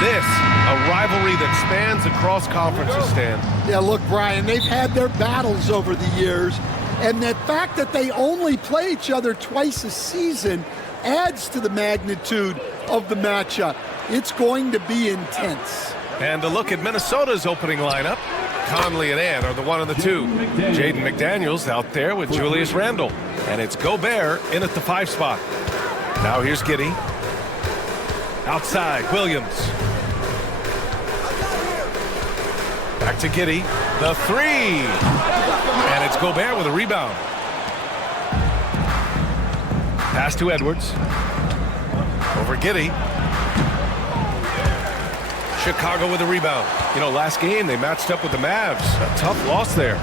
this a rivalry that spans across conferences, Stan? Yeah, look, Brian, they've had their battles over the years, and the fact that they only play each other twice a season adds to the magnitude of the matchup. It's going to be intense. And a look at Minnesota's opening lineup. Conley and Ann are the 1 and the 2. Jaden McDaniels out there with Julius Randle. And it's Gobert in at the 5 spot. Now here's Giddey. Outside, Williams. Back to Giddey. The 3. And it's Gobert with a rebound. Pass to Edwards. Over Giddey. Chicago with a rebound. You know, last game they matched up with the Mavs. A tough loss there.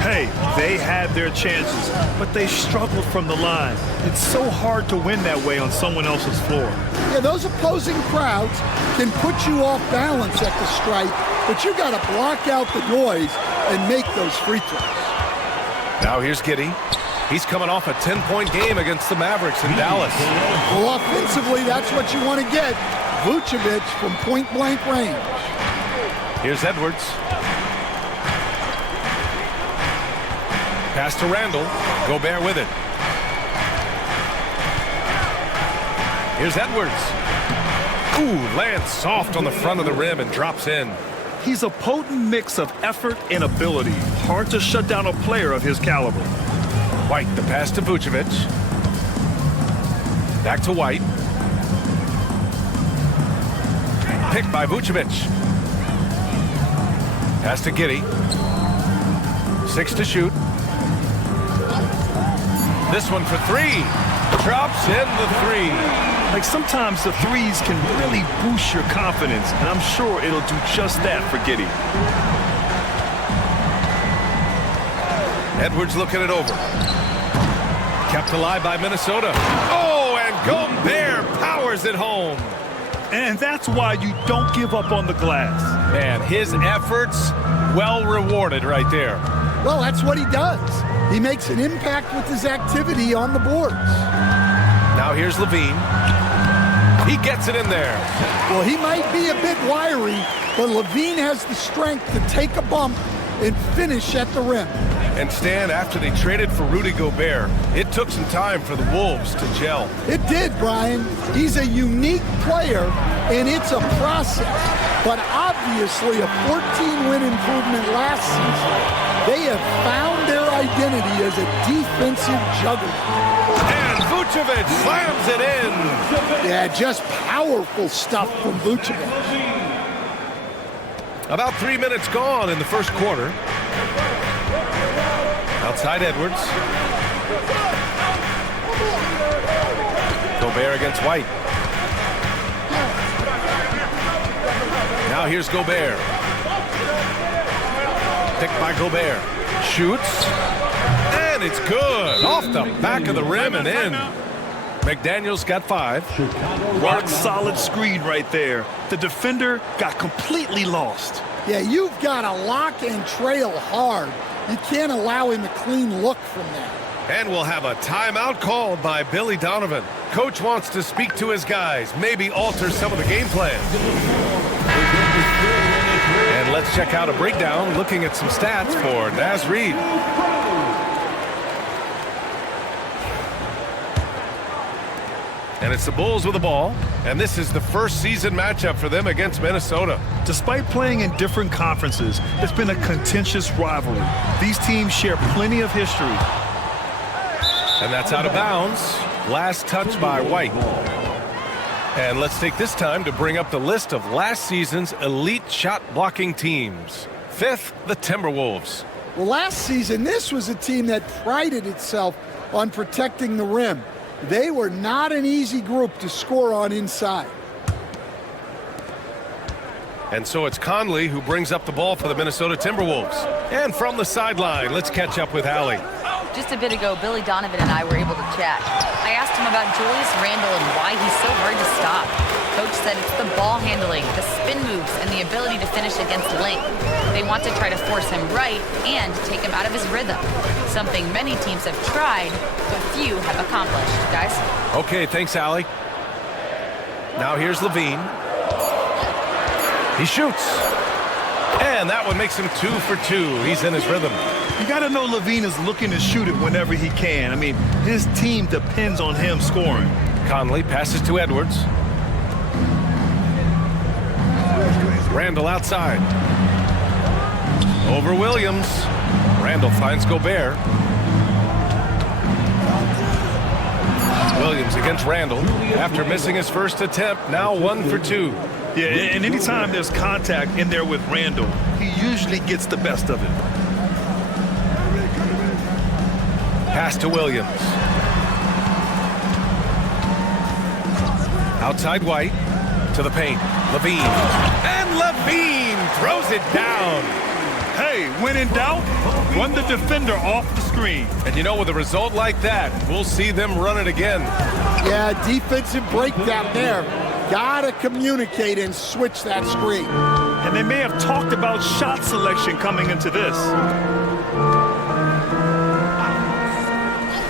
Hey, they had their chances, but they struggled from the line. It's so hard to win that way on someone else's floor. Yeah, those opposing crowds can put you off balance at the stripe, but you got to block out the noise and make those free throws. Now here's Giddey. He's coming off a 10-point game against the Mavericks in Dallas. Well, offensively, that's what you want to get. Vucevic from point-blank range. Here's Edwards. Pass to Randle. Gobert with it. Here's Edwards. Ooh, lands soft on the front of the rim and drops in. He's a potent mix of effort and ability. Hard to shut down a player of his caliber. White, the pass to Vucevic. Back to White. Picked by Vucevic. Pass to Giddey. 6 to shoot. This one for 3. Drops in the 3. Like sometimes the threes can really boost your confidence, and I'm sure it'll do just that for Giddey. Edwards looking it over. Kept alive by Minnesota. Oh, and Gobert powers it home. And that's why you don't give up on the glass. Man, his efforts well rewarded right there. Well, that's what he does. He makes an impact with his activity on the boards. Now here's Levine. He gets it in there. Well, he might be a bit wiry, but Levine has the strength to take a bump and finish at the rim. And Stan, after they traded for Rudy Gobert, it took some time for the Wolves to gel. It did, Brian. He's a unique player, and it's a process. But obviously, a 14-win improvement last season, they have found their identity as a defensive juggernaut. And Vucevic slams it in. Yeah, just powerful stuff from Vucevic. About 3 minutes gone in the first quarter. Outside Edwards. Gobert against White. Now here's Gobert. Picked by Gobert. Shoots. And it's good. Off the back of the rim and in. McDaniels got 5. Rock solid screen right there. The defender got completely lost. Yeah, you've got to lock and trail hard. You can't allow him a clean look from that. And we'll have a timeout called by Billy Donovan. Coach wants to speak to his guys, maybe alter some of the game plan. And let's check out a breakdown looking at some stats for Naz Reid. And it's the Bulls with the ball, and this is the first season matchup for them against Minnesota. Despite playing in different conferences, it's been a contentious rivalry. These teams share plenty of history. And that's out of bounds. Last touch by White. And let's take this time to bring up the list of last season's elite shot blocking teams. 5th, the Timberwolves. Well, last season, this was a team that prided itself on protecting the rim. They were not an easy group to score on inside. And so it's Conley who brings up the ball for the Minnesota Timberwolves. And from the sideline, let's catch up with Allie. Just a bit ago, Billy Donovan and I were able to chat. I asked him about Julius Randle and why he's so hard to stop. Coach said it's the ball handling, the spin moves, and the ability to finish against length. They want to try to force him right and take him out of his rhythm. Something many teams have tried, but few have accomplished. Guys? Okay, thanks, Allie. Now here's Levine. He shoots. And that one makes him 2 for 2. He's in his rhythm. You got to know Levine is looking to shoot it whenever he can. I mean, his team depends on him scoring. Conley passes to Edwards. Randall outside. Over Williams. Randall finds Gobert. Williams against Randall. After missing his first attempt, now 1 for 2. Yeah, and anytime there's contact in there with Randall, he usually gets the best of it. Pass to Williams. Outside White. To the paint. Levine. And Levine throws it down. Hey, when in doubt, run the defender off the screen. And you know, with a result like that, we'll see them run it again. Yeah, defensive breakdown there. Gotta communicate and switch that screen. And they may have talked about shot selection coming into this.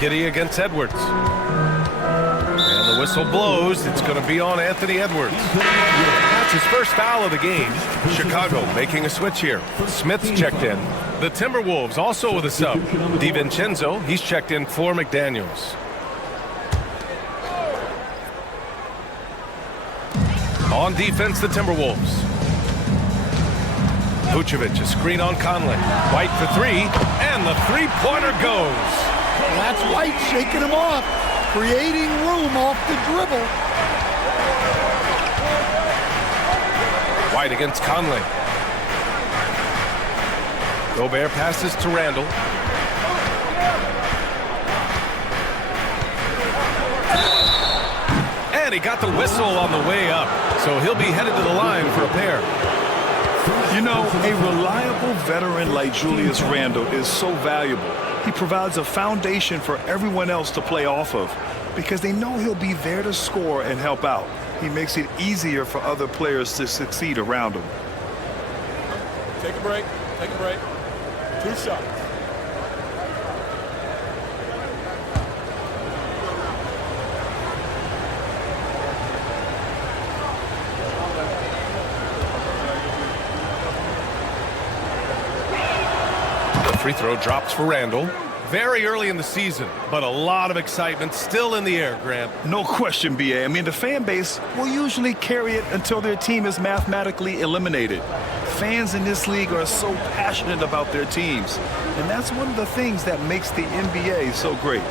Giddey against Edwards. And the whistle blows. It's going to be on Anthony Edwards. That's his first foul of the game. Chicago making a switch here. Smith's checked in. The Timberwolves also with a sub. DiVincenzo, he's checked in for McDaniels. On defense, the Timberwolves. Vucevic, a screen on Conley. White for 3, and the three-pointer goes. Well, that's White shaking him off, creating room off the dribble. White against Conley. Gobert passes to Randall. And he got the whistle on the way up, so he'll be headed to the line for a pair. You know, a reliable veteran like Julius Randle is so valuable. He provides a foundation for everyone else to play off of because they know he'll be there to score and help out. He makes it easier for other players to succeed around him. Take a break. Take a break. 2 shots. Free throw drops for Randall. Very early in the season, but a lot of excitement still in the air, Grant. No question, B.A. I mean, the fan base will usually carry it until their team is mathematically eliminated. Fans in this league are so passionate about their teams, and that's one of the things that makes the NBA so great.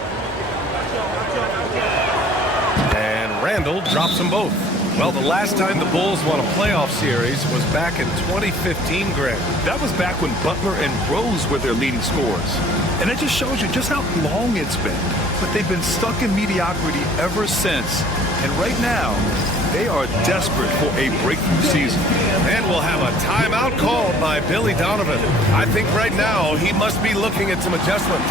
And Randall drops them both. Well, the last time the Bulls won a playoff series was back in 2015, Grant. That was back when Butler and Rose were their leading scorers. And it just shows you just how long it's been. But they've been stuck in mediocrity ever since. And right now, they are desperate for a breakthrough season. And we'll have a timeout called by Billy Donovan. I think right now he must be looking at some adjustments.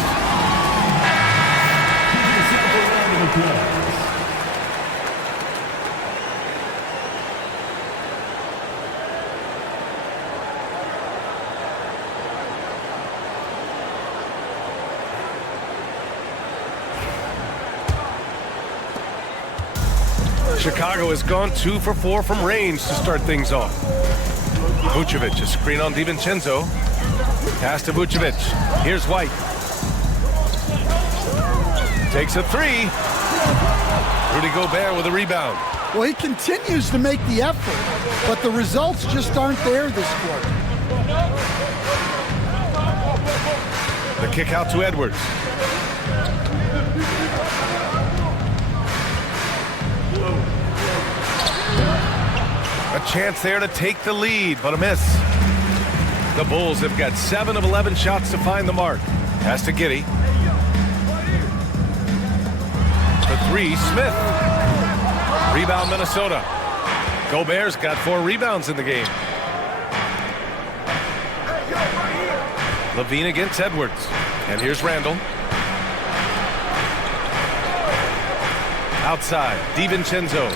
Chicago has gone 2 for 4 from range to start things off. Vucevic, a screen on DiVincenzo. Pass to Vucevic. Here's White. Takes a 3. Rudy Gobert with a rebound. Well, he continues to make the effort, but the results just aren't there this quarter. The kick out to Edwards. A chance there to take the lead, but a miss. The Bulls have got 7 of 11 shots to find the mark. Pass to Giddey. For 3, Smith. Rebound, Minnesota. Gobert's got 4 rebounds in the game. Levine against Edwards. And here's Randall. Outside, DiVincenzo.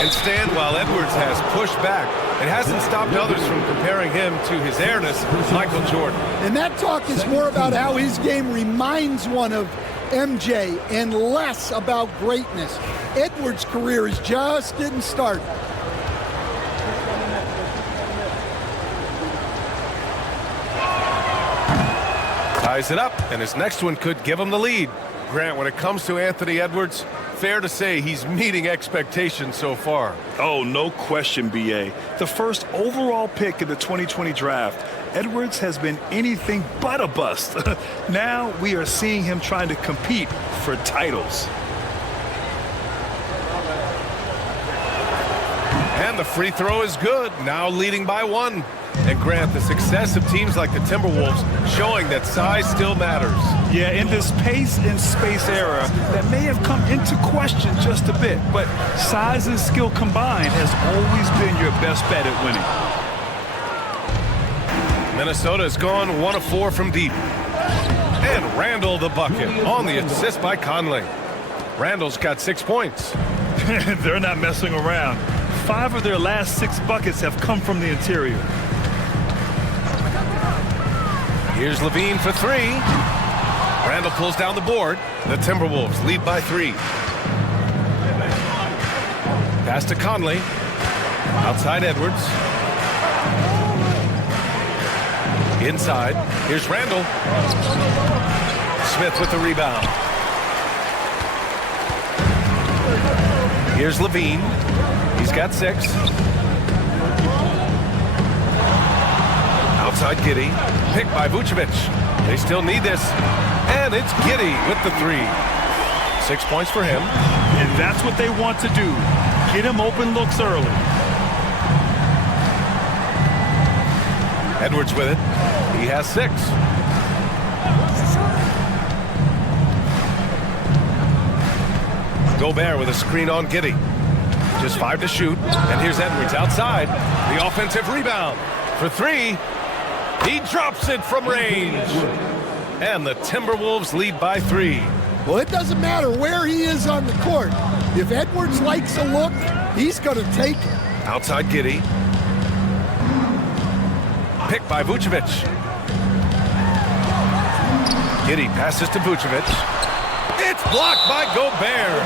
And stand while Edwards has pushed back. It hasn't stopped others from comparing him to his airness, Michael Jordan. And that talk is more about how his game reminds one of MJ and less about greatness. Edwards' career is just getting started. Ties it up, and his next one could give him the lead. Grant, when it comes to Anthony Edwards, fair to say he's meeting expectations so far. Oh, no question, B.A. The first overall pick in the 2020 draft, Edwards has been anything but a bust. Now we are seeing him trying to compete for titles. And the free throw is good, now leading by 1. And Grant, the success of teams like the Timberwolves showing that size still matters. Yeah, in this pace and space era, that may have come into question just a bit, but size and skill combined has always been your best bet at winning. Minnesota has gone 1 of 4 from deep. And Randall the bucket on the assist by Conley. Randall's got 6 points. They're not messing around. 5 of their last 6 buckets have come from the interior. Here's Levine for 3. Randall pulls down the board. The Timberwolves lead by 3. Pass to Conley. Outside Edwards. Inside. Here's Randall. Smith with the rebound. Here's Levine. He's got 6. Outside Giddey. Picked by Vucevic. They still need this. And it's Giddey with the 3. 6 points for him. And that's what they want to do. Get him open looks early. Edwards with it. He has 6. Gobert with a screen on Giddey. Just 5 to shoot. And here's Edwards outside. The offensive rebound for 3. He drops it from range. And the Timberwolves lead by 3. Well, it doesn't matter where he is on the court. If Edwards likes a look, he's going to take it. Outside Giddey. Picked by Vucevic. Giddey passes to Vucevic. It's blocked by Gobert.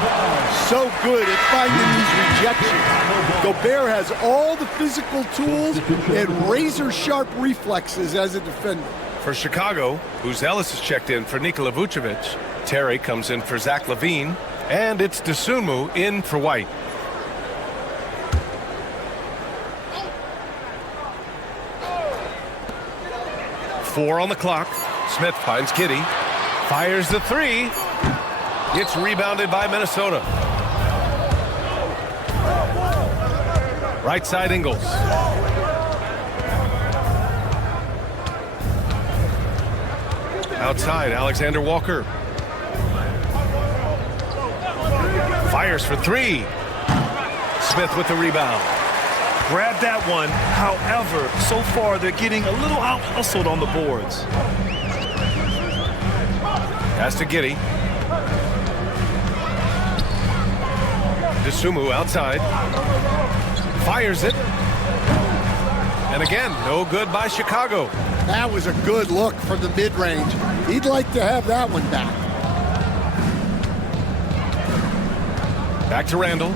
So good at finding these rejections. Gobert has all the physical tools and razor-sharp reflexes as a defender. For Chicago, whose Ellis is checked in for Nikola Vucevic. Terry comes in for Zach LaVine. And it's Dosunmu in for White. Four on the clock. Smith finds Giddey. Fires the 3. It's rebounded by Minnesota. Right side Ingles. Outside Alexander Walker. Fires for 3. Smith with the rebound. Grab that one. However, so far they're getting a little out-hustled on the boards. Pass to Giddey. Dosunmu outside. Fires it. And again, no good by Chicago. That was a good look from the mid-range. He'd like to have that one back. Back to Randall.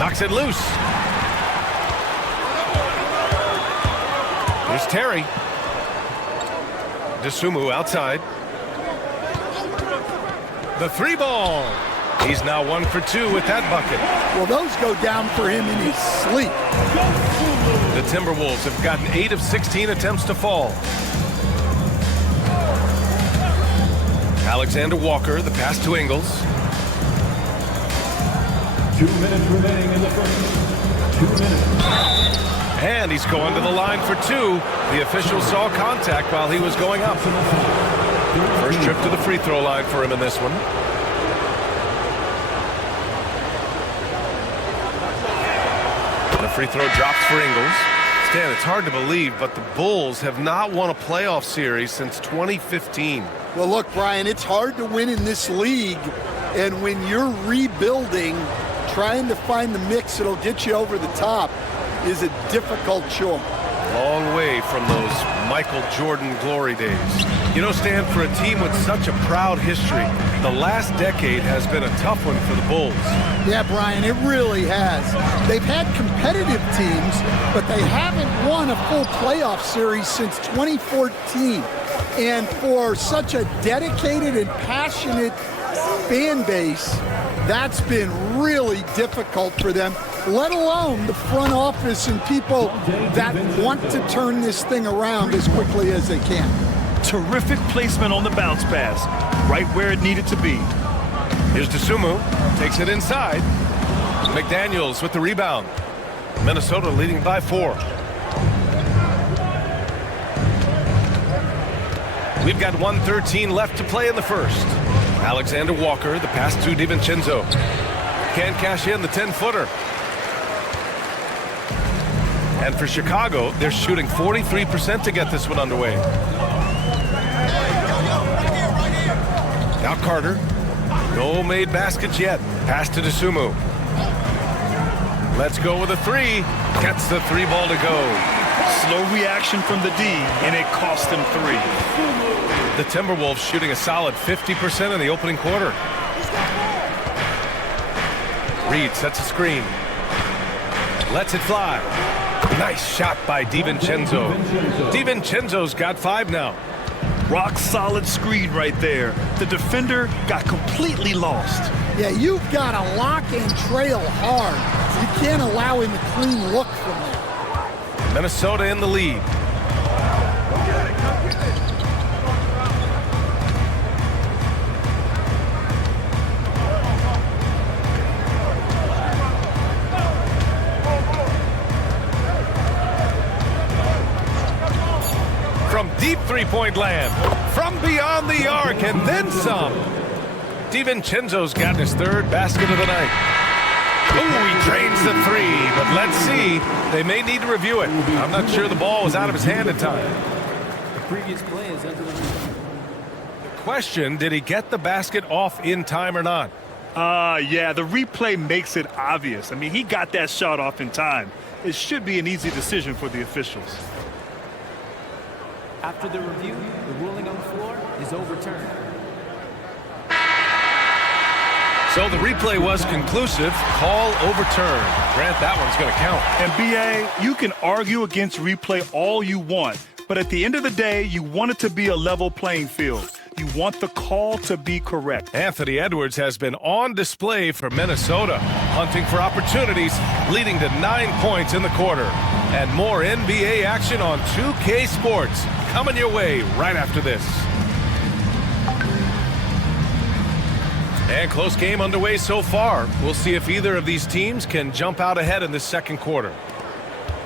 Knocks it loose. Here's Terry. Dosunmu outside. The 3 ball. He's now 1 for 2 with that bucket. Well, those go down for him in his sleep. The Timberwolves have gotten 8 of 16 attempts to fall. Alexander Walker, the pass to Ingles. 2 minutes remaining in the first. 2 minutes. And he's going to the line for 2. The official saw contact while he was going up. First trip to the free throw line for him in this one. The free throw drops for Ingles. Stan, it's hard to believe, but the Bulls have not won a playoff series since 2015. Well, look, Brian, it's hard to win in this league. And when you're rebuilding, trying to find the mix that'll get you over the top is a difficult chore. Long way from those Michael Jordan glory days. You know, Stan, for a team with such a proud history, the last decade has been a tough one for the Bulls. Yeah, Brian, it really has. They've had competitive teams, but they haven't won a full playoff series since 2014. And for such a dedicated and passionate fan base, that's been really difficult for them, let alone the front office and people that want to turn this thing around as quickly as they can. Terrific placement on the bounce pass, right where it needed to be. Here's Dosunmu, takes it inside. McDaniels with the rebound. Minnesota leading by 4. We've got 1:13 left to play in the first. Alexander Walker, the pass to DiVincenzo. Can't cash in the 10-footer. And for Chicago, they're shooting 43% to get this one underway. Now Carter. No made baskets yet. Pass to Dosunmu. Let's go with a 3. Gets the 3 ball to go. Slow reaction from the D, and it cost him 3. The Timberwolves shooting a solid 50% in the opening quarter. Reed sets a screen. Lets it fly. Nice shot by DiVincenzo. DiVincenzo's got 5 now. Rock solid screen right there. The defender got completely lost. Yeah, you've got to lock and trail hard. You can't allow him a clean look from there. Minnesota in the lead. From deep three-point land, from beyond the arc, and then some. DiVincenzo's gotten his 3rd basket of the night. Ooh, he drains the 3, but let's see. They may need to review it. I'm not sure the ball was out of his hand in time. The previous play is under review. The question, did he get the basket off in time or not? Yeah, the replay makes it obvious. I mean, he got that shot off in time. It should be an easy decision for the officials. After the review, the ruling on the floor is overturned. So the replay was conclusive. Call overturned. Grant, that one's going to count. And BA, you can argue against replay all you want, but at the end of the day, you want it to be a level playing field. You want the call to be correct. Anthony Edwards has been on display for Minnesota, hunting for opportunities, leading to 9 points in the quarter. And more NBA action on 2K Sports coming your way right after this. And close game underway so far. We'll see if either of these teams can jump out ahead in this second quarter.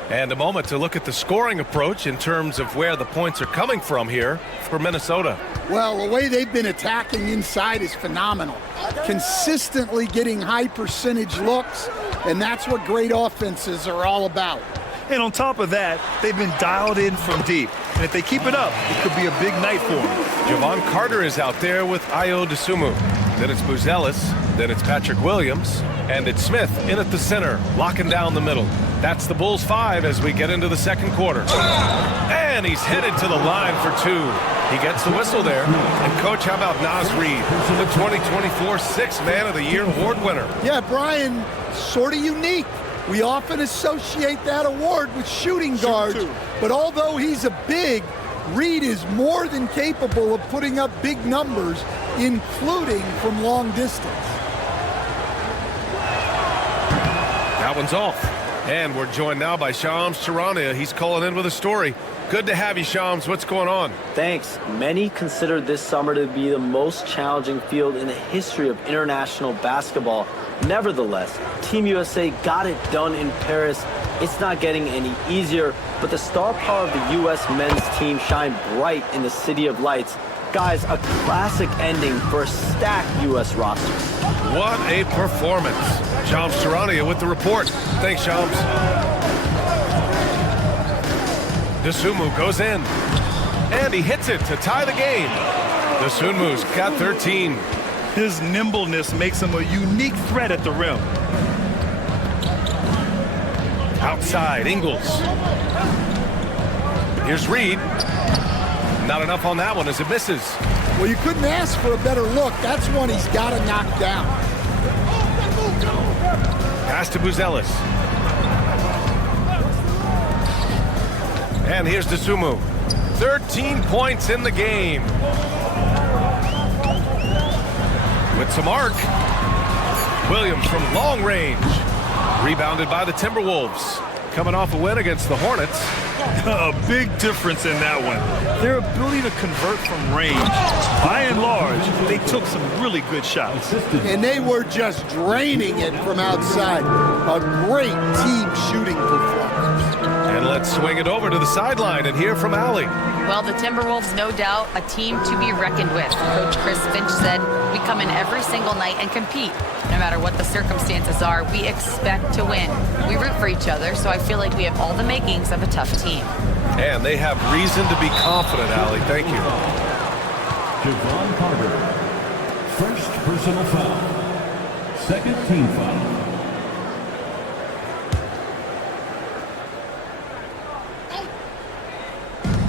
And a moment to look at the scoring approach in terms of where the points are coming from here for Minnesota. Well, the way they've been attacking inside is phenomenal. Consistently getting high percentage looks, and that's what great offenses are all about. And on top of that, they've been dialed in from deep. And if they keep it up, it could be a big night for them. Javon Carter is out there with Ayo Dosunmu. Then it's Buzelis. Then it's Patrick Williams. And it's Smith in at the center, locking down the middle. That's the Bulls 5 as we get into the second quarter. And he's headed to the line for 2. He gets the whistle there. And, Coach, how about Naz Reid, the 2024 Sixth Man of the Year award winner? Yeah, Brian, sort of unique. We often associate that award with shooting guards, but although he's a big, Reid is more than capable of putting up big numbers, including from long distance. That one's off. And we're joined now by Shams Charania. He's calling in with a story. Good to have you, Shams. What's going on? Thanks. Many consider this summer to be the most challenging field in the history of international basketball. Nevertheless, Team USA got it done in Paris. It's not getting any easier, but the star power of the U.S. men's team shined bright in the City of Lights. Guys, a classic ending for a stacked U.S. roster. What a performance. Shams Charania with the report. Thanks, Shams. Dosunmu goes in. And he hits it to tie the game. Dosunmu's got 13. His nimbleness makes him a unique threat at the rim. Outside, Ingles. Here's Reed. Not enough on that one as it misses. Well, you couldn't ask for a better look. That's one he's got to knock down. Pass to Buzelis. And here's Dosunmu. 13 points in the game. With some arc. Williams from long range. Rebounded by the Timberwolves. Coming off a win against the Hornets. A big difference in that one. Their ability to convert from range. By and large, they took some really good shots. And they were just draining it from outside. A great team shooting performance. And let's swing it over to the sideline and hear from Allie. Well, the Timberwolves, no doubt, a team to be reckoned with. Coach Chris Finch said, we come in every single night and compete. No matter what the circumstances are, we expect to win. We root for each other, so I feel like we have all the makings of a tough team. And they have reason to be confident, Allie. Thank you. Javon Carter. First personal foul. Second team foul.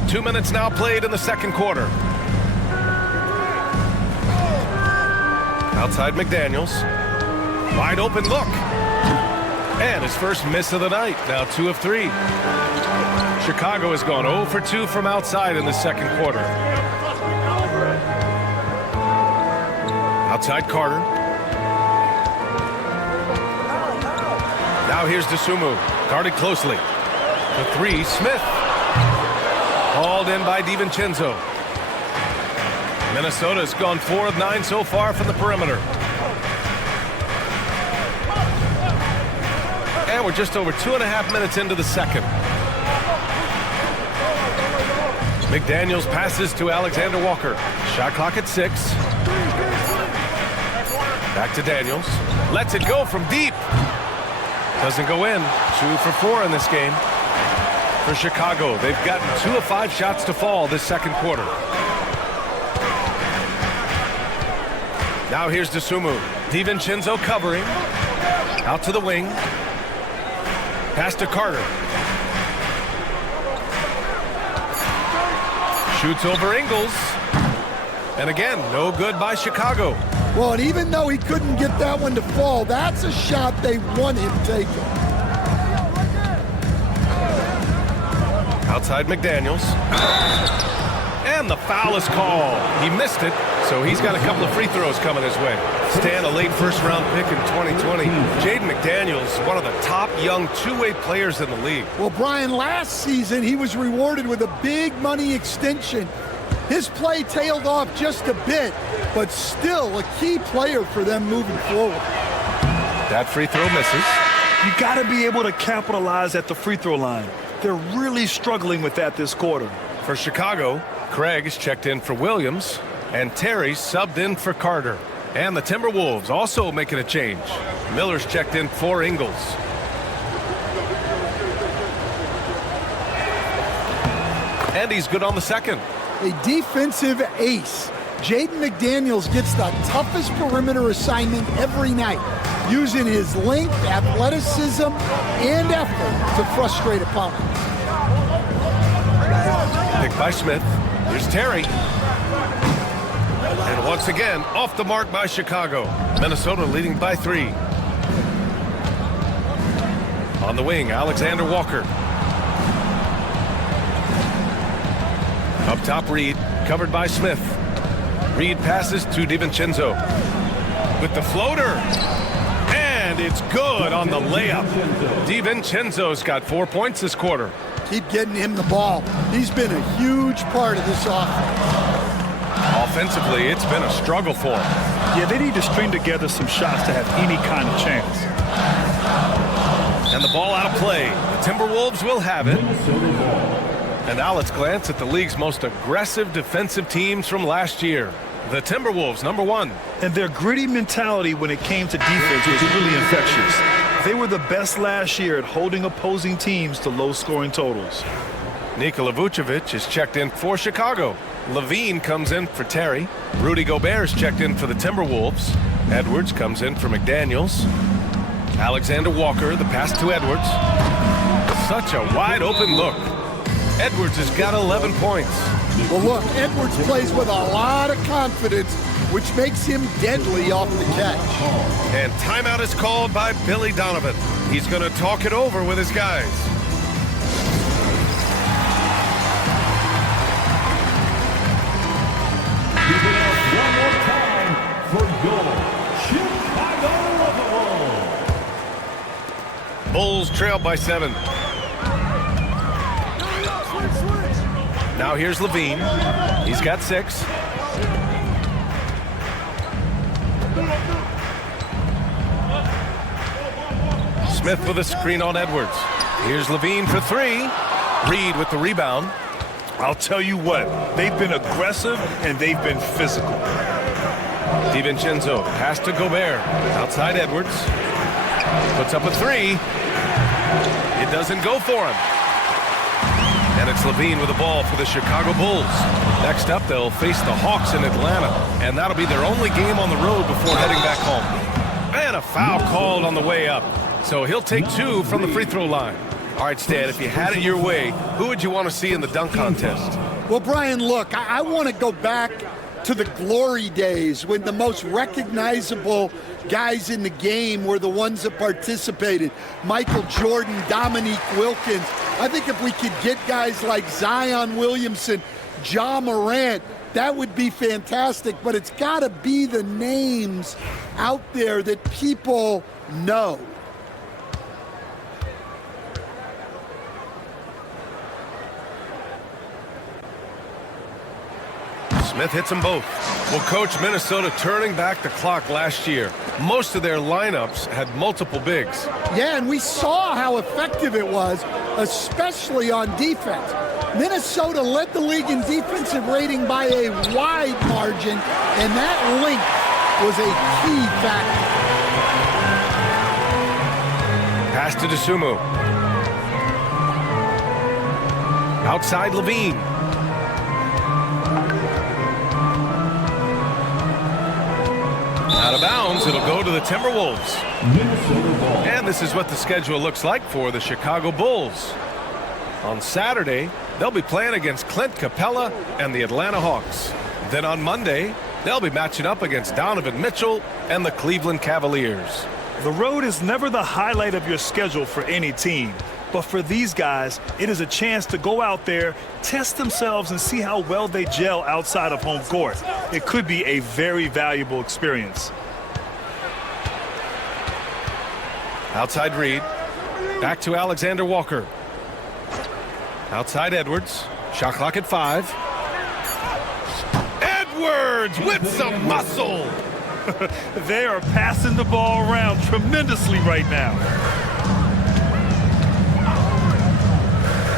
Two minutes now played in the second quarter. Outside McDaniels. Wide open look. And his first miss of the night. Now 2 of 3. Chicago has gone 0 for 2 from outside in the second quarter. Outside Carter. Now here's Dosunmu. Guarded closely. The 3, Smith. Hauled in by DiVincenzo. Minnesota's gone 4 of 9 so far from the perimeter. And we're just over 2.5 minutes into the second. McDaniels passes to Alexander Walker. Shot clock at 6. Back to Daniels. Lets it go from deep. Doesn't go in. 2 for 4 in this game. For Chicago, they've gotten 2 of 5 shots to fall this second quarter. Now here's Dosunmu. DiVincenzo covering. Out to the wing. Pass to Carter. Shoots over Ingles. And again, no good by Chicago. Well, and even though he couldn't get that one to fall, that's a shot they want him taking. Outside McDaniels. And the foul is called. He missed it, so he's got a couple of free throws coming his way. Stan, a late first-round pick in 2020. Jaden McDaniels, one of the top young two-way players in the league. Well, Brian, last season he was rewarded with a big money extension. His play tailed off just a bit, but still a key player for them moving forward. That free throw misses. You got to be able to capitalize at the free throw line. They're really struggling with that this quarter. For Chicago, Craig is checked in for Williams, and Terry subbed in for Carter. And the Timberwolves also making a change. Miller's checked in for Ingles. And he's good on the second. A defensive ace. Jaden McDaniels gets the toughest perimeter assignment every night, using his length, athleticism, and effort to frustrate opponents. Picked by Smith. Here's Terry. And once again, off the mark by Chicago. Minnesota leading by 3. On the wing, Alexander Walker. Up top, Reed. Covered by Smith. Reed passes to DiVincenzo. With the floater. And it's good on the layup. DiVincenzo's got 4 points this quarter. Keep getting him the ball. He's been a huge part of this offense. Offensively, it's been a struggle for him. Yeah, they need to string together some shots to have any kind of chance. And the ball out of play. The Timberwolves will have it. And now let's glance at the league's most aggressive defensive teams from last year. The Timberwolves, number 1. And their gritty mentality when it came to defense was really infectious. They were the best last year at holding opposing teams to low-scoring totals. Nikola Vucevic is checked in for Chicago. Levine comes in for Terry. Rudy Gobert is checked in for the Timberwolves. Edwards comes in for McDaniels. Alexander Walker, the pass to Edwards. Such a wide open look. Edwards has got 11 points. Well, look, Edwards plays with a lot of confidence, which makes him deadly off the catch. And timeout is called by Billy Donovan. He's going to talk it over with his guys. Give it up one more time for your Chicago Bulls. Bulls trail by 7. Now here's Levine. He's got 6. Smith with a screen on Edwards. Here's Levine for 3. Reed with the rebound. I'll tell you what, they've been aggressive and they've been physical. DiVincenzo pass to Gobert. Outside Edwards. Puts up a 3. It doesn't go for him. And it's Levine with the ball for the Chicago Bulls. Next up, they'll face the Hawks in Atlanta. And that'll be their only game on the road before heading back home. And a foul called on the way up. So he'll take 2 from the free throw line. All right, Stan, if you had it your way, who would you want to see in the dunk contest? Well, Brian, look, I want to go back to the glory days when the most recognizable guys in the game were the ones that participated. Michael Jordan, Dominique Wilkins. I think if we could get guys like Zion Williamson, Ja Morant, that would be fantastic. But it's got to be the names out there that people know. Smith hits them both. Well, Coach, Minnesota turning back the clock last year. Most of their lineups had multiple bigs. Yeah, and we saw how effective it was, especially on defense. Minnesota led the league in defensive rating by a wide margin, and that length was a key factor. Pass to Dosunmu. Outside Levine. Out of bounds, it'll go to the Timberwolves. And this is what the schedule looks like for the Chicago Bulls. On Saturday, they'll be playing against Clint Capella and the Atlanta Hawks. Then on Monday, they'll be matching up against Donovan Mitchell and the Cleveland Cavaliers. The road is never the highlight of your schedule for any team. But for these guys, it is a chance to go out there, test themselves, and see how well they gel outside of home court. It could be a very valuable experience. Outside Reed. Back to Alexander Walker. Outside Edwards. Shot clock at 5. Edwards with some muscle. They are passing the ball around tremendously right now.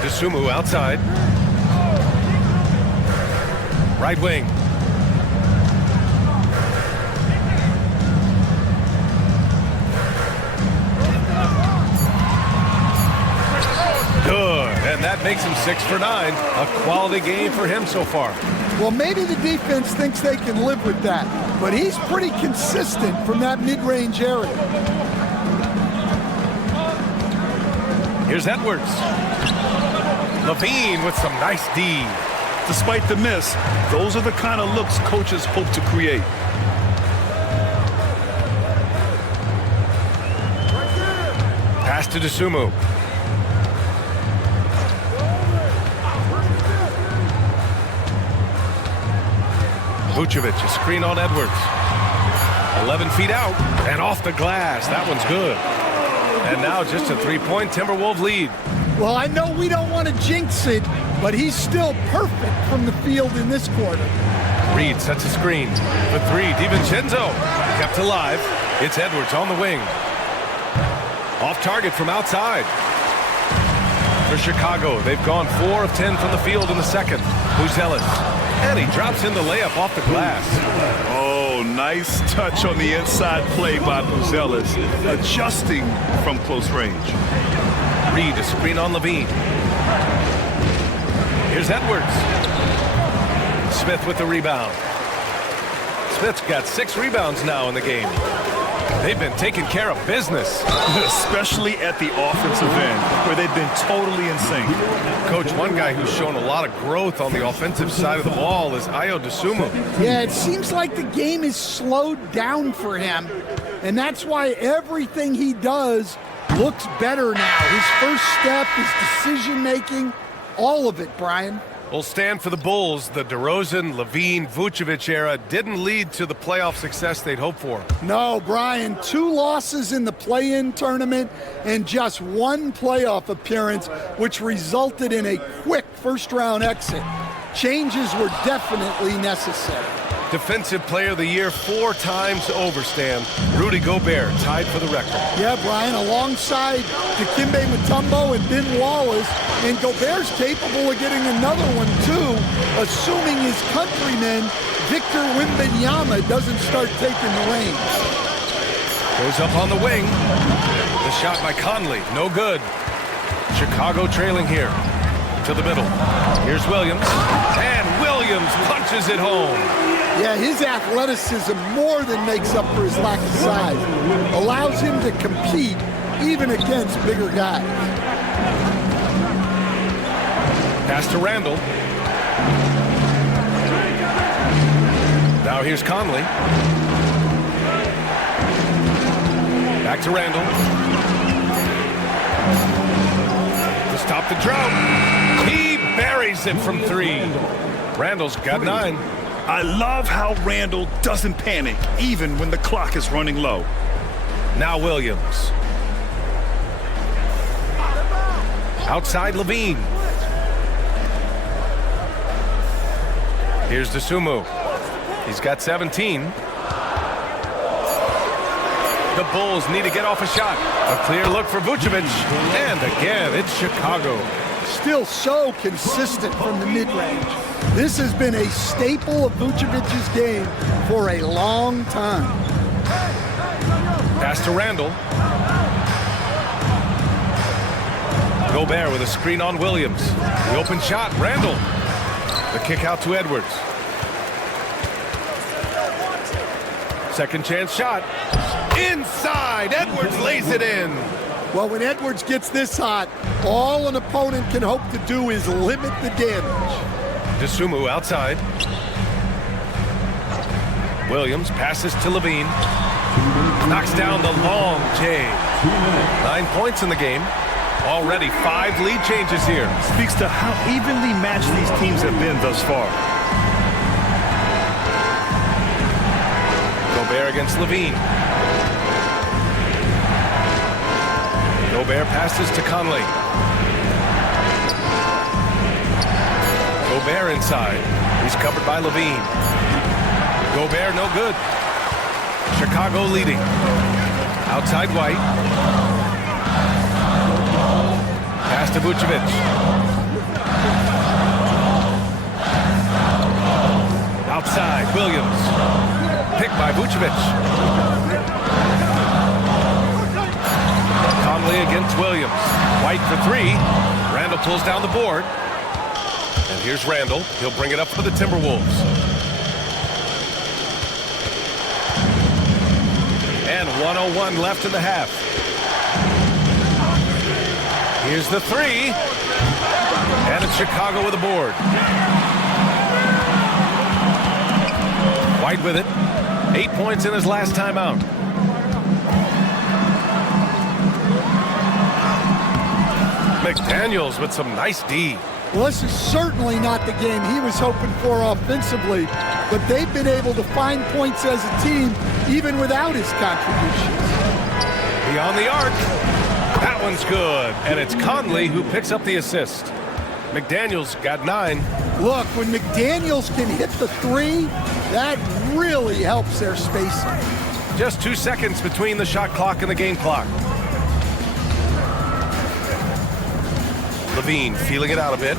Dosunmu outside. Right wing. Good, and that makes him 6 for 9. A quality game for him so far. Well, maybe the defense thinks they can live with that, but he's pretty consistent from that mid-range area. Here's Edwards. Levine with some nice D. Despite the miss, those are the kind of looks coaches hope to create. Pass to Dosunmu. Vucevic, a screen on Edwards. 11 feet out and off the glass. That one's good. And now just a 3-point Timberwolves lead. Well, I know we don't want to jinx it, but he's still perfect from the field in this quarter. Reed sets a screen. For 3, DiVincenzo. Kept alive. It's Edwards on the wing. Off target from outside. For Chicago, they've gone 4 of 10 from the field in the second. Buzelis. And he drops in the layup off the glass. Oh, nice touch on the inside play by Buzelis, adjusting from close range. Reed, a screen on Levine. Here's Edwards. Smith with the rebound. Smith's got 6 rebounds now in the game. They've been taking care of business. Especially at the offensive end, where they've been totally in sync. Coach, one guy who's shown a lot of growth on the offensive side of the ball is Ayo Dosunmu. Yeah, it seems like the game is slowed down for him, and that's why everything he does looks better now. His first step, his decision-making, all of it, Brian. Will stand for the Bulls. The DeRozan, Levine, Vucevic era didn't lead to the playoff success they'd hoped for. No, Brian, 2 losses in the play-in tournament and just 1 playoff appearance, which resulted in a quick first-round exit. Changes were definitely necessary. Defensive Player of the Year 4 times over, Stan. Rudy Gobert tied for the record. Yeah, Brian, alongside Dikembe Mutombo and Ben Wallace, and Gobert's capable of getting another one, too, assuming his countryman, Victor Wembanyama, doesn't start taking the reins. Goes up on the wing. The shot by Conley, no good. Chicago trailing here to the middle. Here's Williams, and Williams punches it home. Yeah, his athleticism more than makes up for his lack of size. Allows him to compete even against bigger guys. Pass to Randall. Now here's Conley. Back to Randall. To stop the drought. He buries it from 3. Randall's got 9. I love how Randall doesn't panic, even when the clock is running low. Now Williams. Outside Levine. Here's Dosunmu. He's got 17. The Bulls need to get off a shot. A clear look for Vucevic. And again, it's Chicago. Still so consistent from the mid-range. This has been a staple of Vucevic's game for a long time. Pass to Randall. Gobert with a screen on Williams. The open shot, Randall. The kick out to Edwards. Second chance shot. Inside, Edwards lays it in. Well, when Edwards gets this hot, all an opponent can hope to do is limit the damage. Dosunmu outside. Williams passes to Levine. Knocks down the long J. 9 points in the game. Already 5 lead changes here. Speaks to how evenly matched these teams have been thus far. Gobert against Levine. Gobert passes to Conley. Gobert inside. He's covered by Levine. Gobert no good. Chicago leading. Outside White. Pass to Vucevic. Outside Williams. Picked by Vucevic. Conley against Williams. White for 3. Randall pulls down the board. And here's Randall. He'll bring it up for the Timberwolves. And 1:01 left in the half. Here's the 3. And it's Chicago with a board. White with it. 8 points in his last time out. McDaniels with some nice D. Well, this is certainly not the game he was hoping for offensively, but they've been able to find points as a team even without his contributions. Beyond the arc. That one's good. And it's Conley who picks up the assist. McDaniels got 9. Look, when McDaniels can hit the 3, that really helps their spacing. Just 2 seconds between the shot clock and the game clock. Levine feeling it out a bit.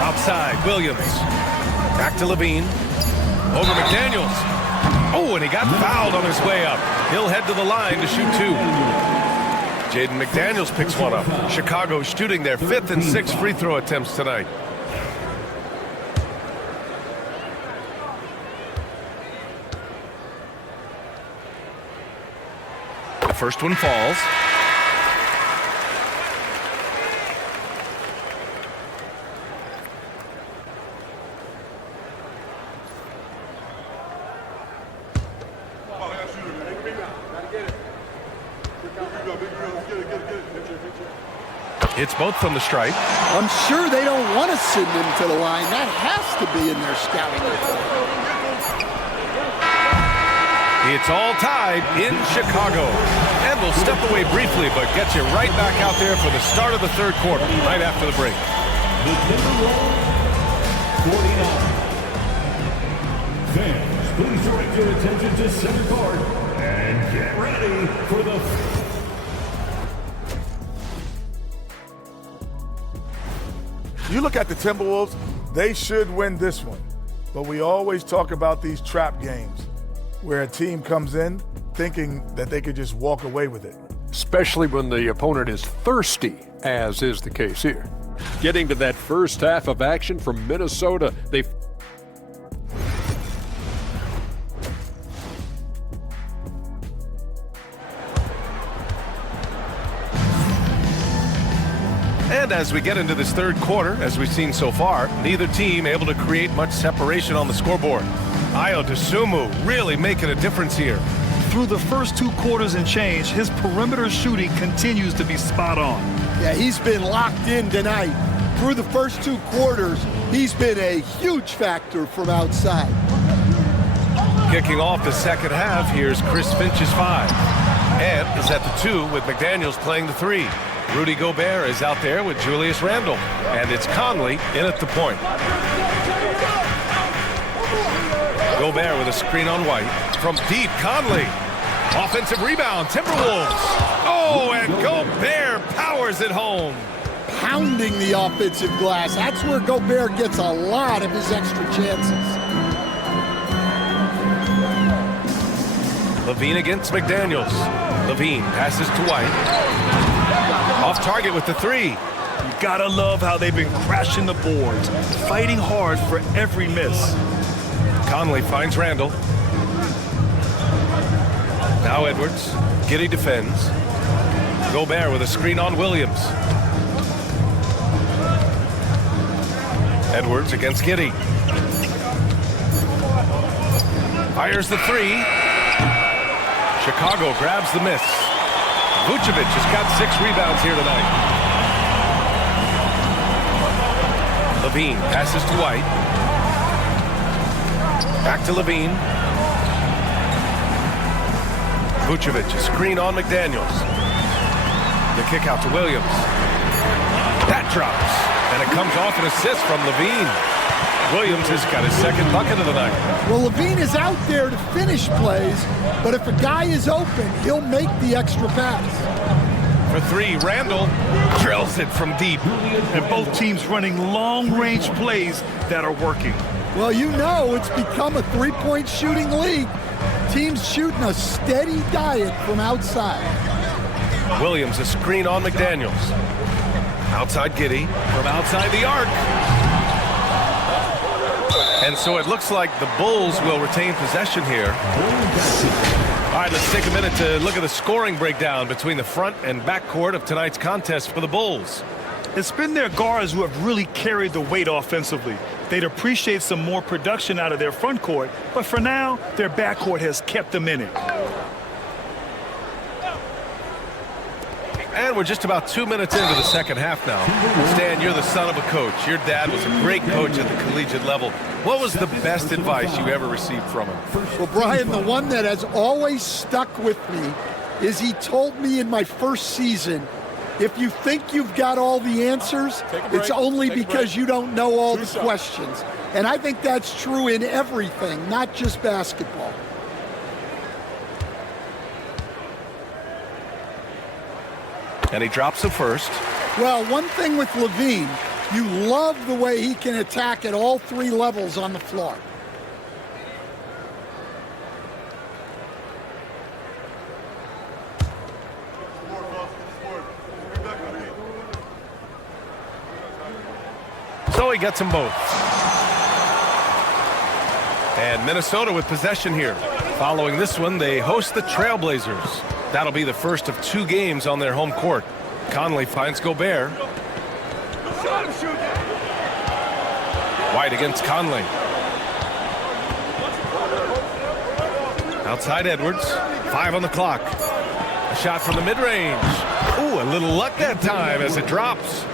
Outside, Williams. Back to Levine. Over McDaniels. Oh, and he got fouled on his way up. He'll head to the line to shoot 2. Jaden McDaniels picks one up. Chicago shooting their 5th and 6th free throw attempts tonight. The first one falls. It's both from the stripe. I'm sure they don't want to send him to the line. That has to be in their scouting report. It's all tied in Chicago. And we'll step away briefly, but get you right back out there for the start of the third quarter, right after the break. The Timberwolves, 49. Fans, please direct your attention to center court and get ready for the... You look at the Timberwolves, they should win this one. But we always talk about these trap games where a team comes in thinking that they could just walk away with it. Especially when the opponent is thirsty, as is the case here. Getting to that first half of action from Minnesota, they... And as we get into this third quarter, as we've seen so far, neither team able to create much separation on the scoreboard. Ayo Dosunmu really making a difference here. Through the first 2 quarters and change, his perimeter shooting continues to be spot on. Yeah, he's been locked in tonight. Through the first 2 quarters, he's been a huge factor from outside. Kicking off the second half, here's Chris Finch's 5. And is at the 2 with McDaniels playing the 3. Rudy Gobert is out there with Julius Randle. And it's Conley in at the point. Gobert with a screen on White. From deep, Conley. Offensive rebound, Timberwolves. Oh, and Gobert powers it home. Pounding the offensive glass. That's where Gobert gets a lot of his extra chances. Levine against McDaniels. Levine passes to White. Off target with the 3. You gotta love how they've been crashing the boards, fighting hard for every miss. Conley finds Randle. Now Edwards. Giddey defends. Gobert with a screen on Williams. Edwards against Giddey. Fires the 3. Chicago grabs the miss. Vucevic has got 6 rebounds here tonight. Levine passes to White. Back to Levine. Vucevic, a screen on McDaniels. The kick out to Williams. That drops. And it comes off an assist from Levine. Williams has got his second bucket of the night. Well, Levine is out there to finish plays, but if a guy is open, he'll make the extra pass. For 3, Randle drills it from deep. And both teams running long-range plays that are working. Well, you know it's become a three-point shooting league. Teams shooting a steady diet from outside. Williams, a screen on McDaniels. Outside Giddey, from outside the arc. And so it looks like the Bulls will retain possession here. All right, let's take a minute to look at the scoring breakdown between the front and back court of tonight's contest for the Bulls. It's been their guards who have really carried the weight offensively. They'd appreciate some more production out of their front court, but for now, their back court has kept them in it. And we're just about 2 minutes into the second half now. Stan, you're the son of a coach. Your dad was a great coach at the collegiate level. What was the best advice you ever received from him? Well, Brian, the one that has always stuck with me is he told me in my first season, if you think you've got all the answers, it's only because you don't know all the questions. And I think that's true in everything, not just basketball. And he drops the first. Well, one thing with Levine, you love the way he can attack at all 3 levels on the floor. So he gets them both. And Minnesota with possession here. Following this one, they host the Trailblazers. That'll be the first of 2 games on their home court. Conley finds Gobert. White against Conley. Outside Edwards. 5 on the clock. A shot from the mid-range. Ooh, a little luck that time as it drops.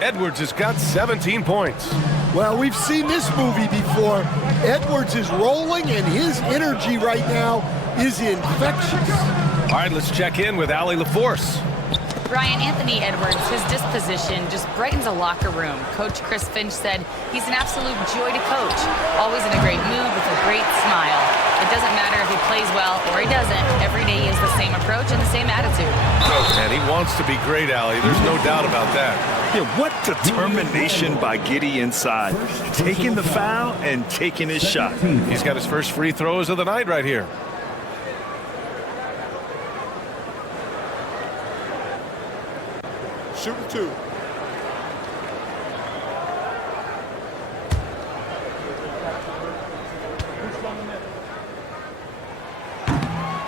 Edwards has got 17 points. Well, we've seen this movie before. Edwards is rolling, and his energy right now is infectious. All right, let's check in with Allie LaForce. Brian, Anthony Edwards, his disposition just brightens a locker room. Coach Chris Finch said he's an absolute joy to coach. Always in a great mood with a great smile. It doesn't matter if he plays well or he doesn't. Every day he has the same approach and the same attitude. And he wants to be great, Allie. There's no doubt about that. Yeah, what determination by Giddey inside. Taking the foul and taking his shot. He's got his first free throws of the night right here. Shooting 2.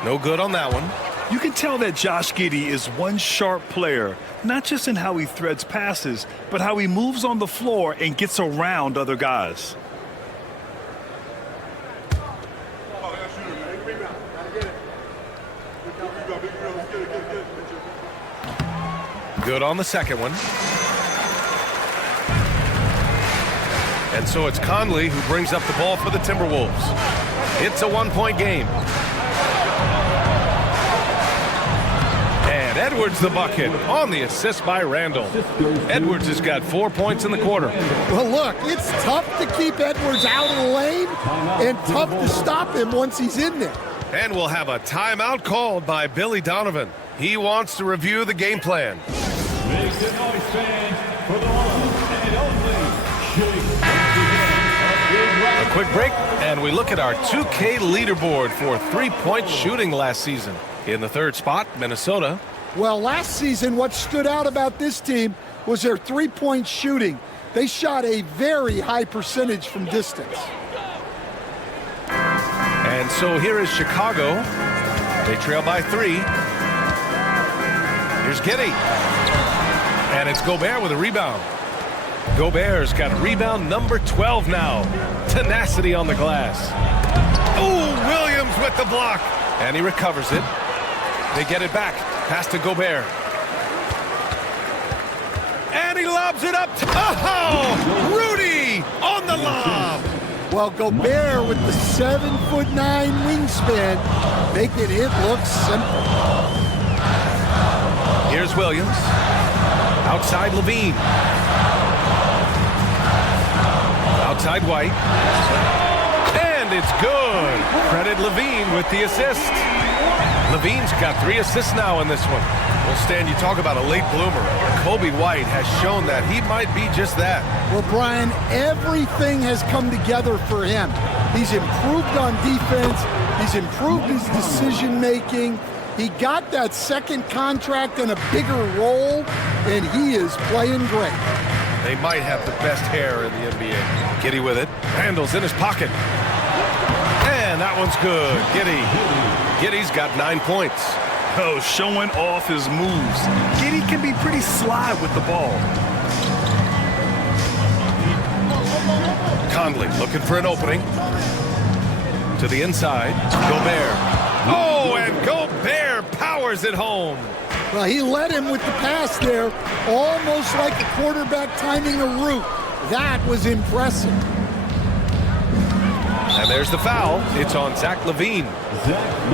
No good on that one. You can tell that Josh Giddey is one sharp player, not just in how he threads passes, but how he moves on the floor and gets around other guys. Good on the second one. And so it's Conley who brings up the ball for the Timberwolves. It's a 1-point game. And Edwards the bucket on the assist by Randall. Edwards has got 4 points in the quarter. Well, look, it's tough to keep Edwards out of the lane and tough to stop him once he's in there. And we'll have a timeout called by Billy Donovan. He wants to review the game plan. Make some noise, fans, for the one and only A quick break, and we look at our 2K leaderboard for three-point shooting last season. In the third spot, Minnesota. Well, last season, what stood out about this team was their three-point shooting. They shot a very high percentage from distance. And so here is Chicago. They trail by 3. Here's Giddey. And it's Gobert with a rebound. Gobert's got rebound number 12 now. Tenacity on the glass. Ooh, Williams with the block. And he recovers it. They get it back. Pass to Gobert. And he lobs it up. Oh, Rudy on the lob. Well, Gobert with the 7'9" wingspan, making it look simple. Here's Williams. Outside Levine. Outside White. And it's good. Credit Levine with the assist. Levine's got 3 assists now in this one. Well, Stan, you talk about a late bloomer. Kobe White has shown that he might be just that. Well, Brian, everything has come together for him. He's improved on defense. He's improved his decision-making. He got that second contract and a bigger role, and he is playing great. They might have the best hair in the NBA. Giddey with it. Randall's in his pocket. And that one's good. Giddey's got 9 points. Oh, showing off his moves. Giddey can be pretty sly with the ball. Conley looking for an opening. To the inside. Gobert. Oh, and Gobert powers it home. Well, he led him with the pass there, almost like a quarterback timing a route. That was impressive. And there's the foul. It's on Zach Levine.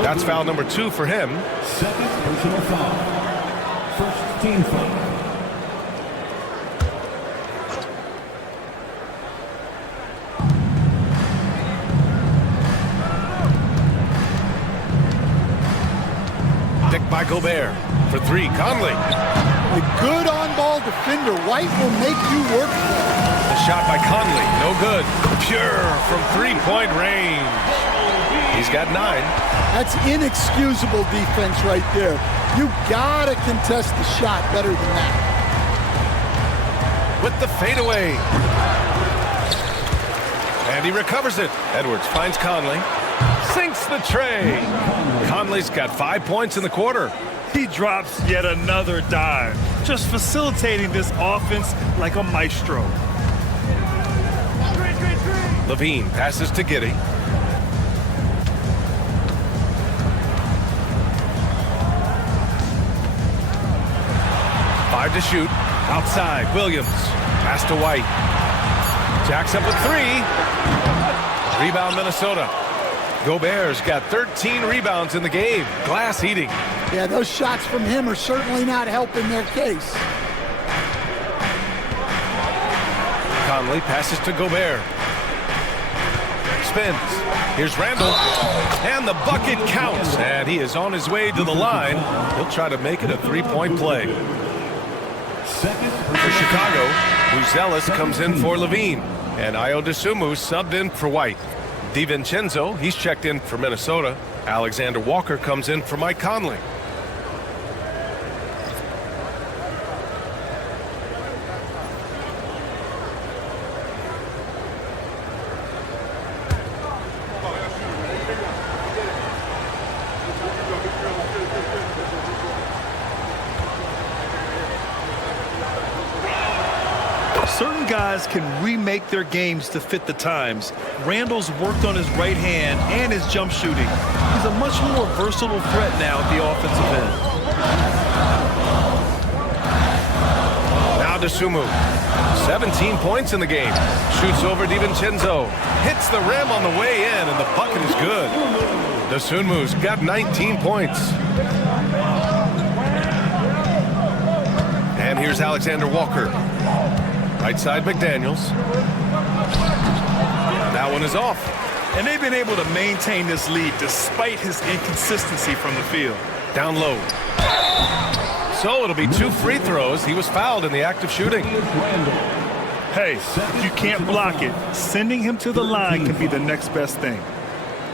That's foul number 2 for him. Second personal foul. First team foul. Picked by Gobert. For 3, Conley. A good on-ball defender. White will make you work for it. The shot by Conley, no good. Pure from 3-point range. He's got 9. That's inexcusable defense right there. You gotta contest the shot better than that. With the fadeaway. And he recovers it. Edwards finds Conley. Sinks the tray. Conley's got 5 points in the quarter. He drops yet another dime, just facilitating this offense like a maestro. Levine passes to Giddey. Five to shoot. Outside, Williams. Pass to White. Jacks up with 3. Rebound, Minnesota. Gobert's got 13 rebounds in the game. Glass eating. Yeah, those shots from him are certainly not helping their case. Conley passes to Gobert. Spins. Here's Randall. And the bucket counts. And he is on his way to the line. He'll try to make it a 3-point play. For Chicago, Buzelis comes in for Levine. And Ayo Dosunmu subbed in for White. DiVincenzo, he's checked in for Minnesota. Alexander Walker comes in for Mike Conley. Certain guys can remake their games to fit the times. Randall's worked on his right hand and his jump shooting. He's a much more versatile threat now at the offensive end. Now Dosunmu. 17 points in the game. Shoots over DiVincenzo. Hits the rim on the way in, and the bucket is good. Dosunmu's got 19 points. And here's Alexander Walker. Right side, McDaniels. That one is off. And they've been able to maintain this lead despite his inconsistency from the field. Down low. So it'll be 2 free throws. He was fouled in the act of shooting. Hey, if you can't block it, sending him to the line can be the next best thing.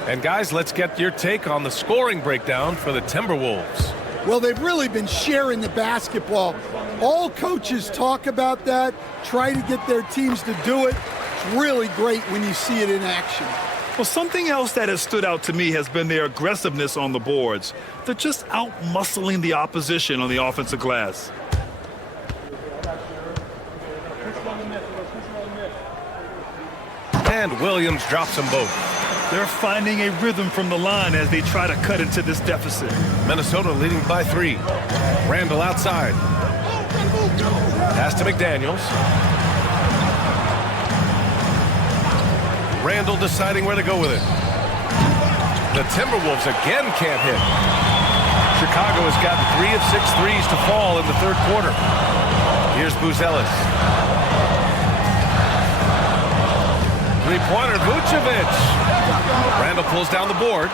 And guys, let's get your take on the scoring breakdown for the Timberwolves. Well, they've really been sharing the basketball. All coaches talk about that, try to get their teams to do it. It's really great when you see it in action. Well, something else that has stood out to me has been their aggressiveness on the boards. They're just out-muscling the opposition on the offensive glass. And Williams drops them both. They're finding a rhythm from the line as they try to cut into this deficit. Minnesota leading by 3. Randall outside. Pass to McDaniels. Randall deciding where to go with it. The Timberwolves again can't hit. Chicago has got 3 of 6 threes to fall in the third quarter. Here's Buzelis. Three-pointer, Vucevic. Randall pulls down the board.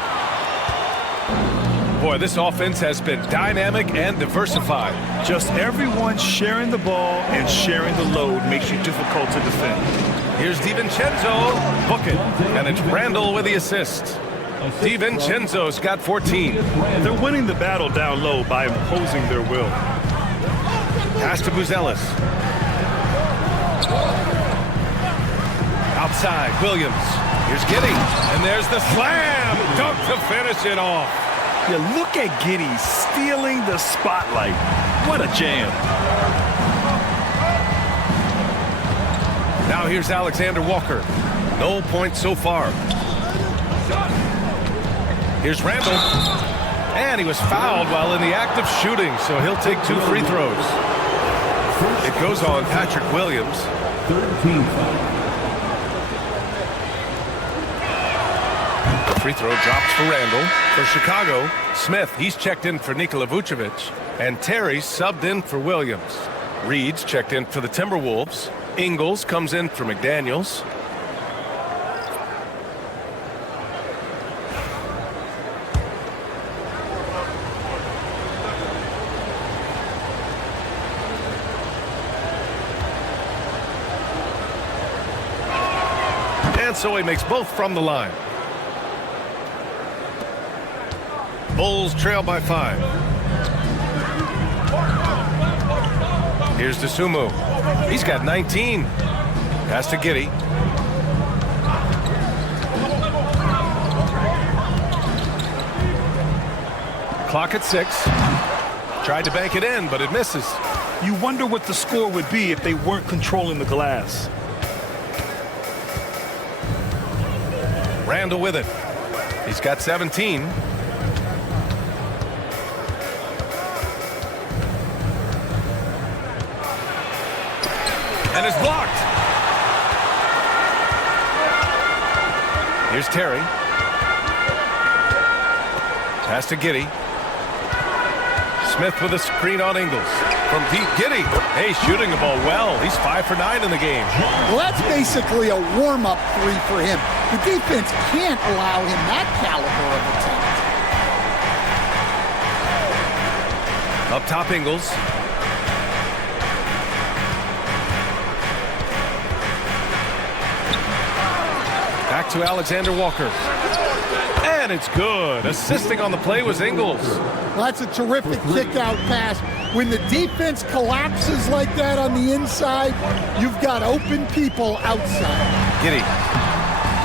Boy, this offense has been dynamic and diversified. Just everyone sharing the ball and sharing the load makes you difficult to defend. Here's DiVincenzo. Book it. And it's Randall with the assist. DiVincenzo's got 14. They're winning the battle down low by imposing their will. Pass to Buzelis. Outside, Williams. Here's Giddey. And there's the slam. Dunk to finish it off. Yeah, look at Giddey stealing the spotlight. What a jam. Now here's Alexander Walker. No points so far. Here's Randall. And he was fouled while in the act of shooting, so he'll take 2 free throws. It goes on Patrick Williams. 13 Free throw drops for Randall. For Chicago, Smith, he's checked in for Nikola Vucevic. And Terry subbed in for Williams. Reed's checked in for the Timberwolves. Ingles comes in for McDaniels. And so he makes both from the line. Bulls trail by 5. Here's Dosunmu. He's got 19. Pass to Giddey. Clock at 6. Tried to bank it in, but it misses. You wonder what the score would be if they weren't controlling the glass. Randall with it. He's got 17. And it's blocked. Here's Terry. Pass to Giddey. Smith with a screen on Ingles. From deep, Giddey. Hey, shooting the ball well. He's 5 for 9 in the game. Well, that's basically a warm-up three for him. The defense can't allow him that caliber of attempt. Up top, Ingles. Back to Alexander Walker. And it's good. Assisting on the play was Ingles. Well, that's a terrific kick-out pass. When the defense collapses like that on the inside, you've got open people outside. Giddey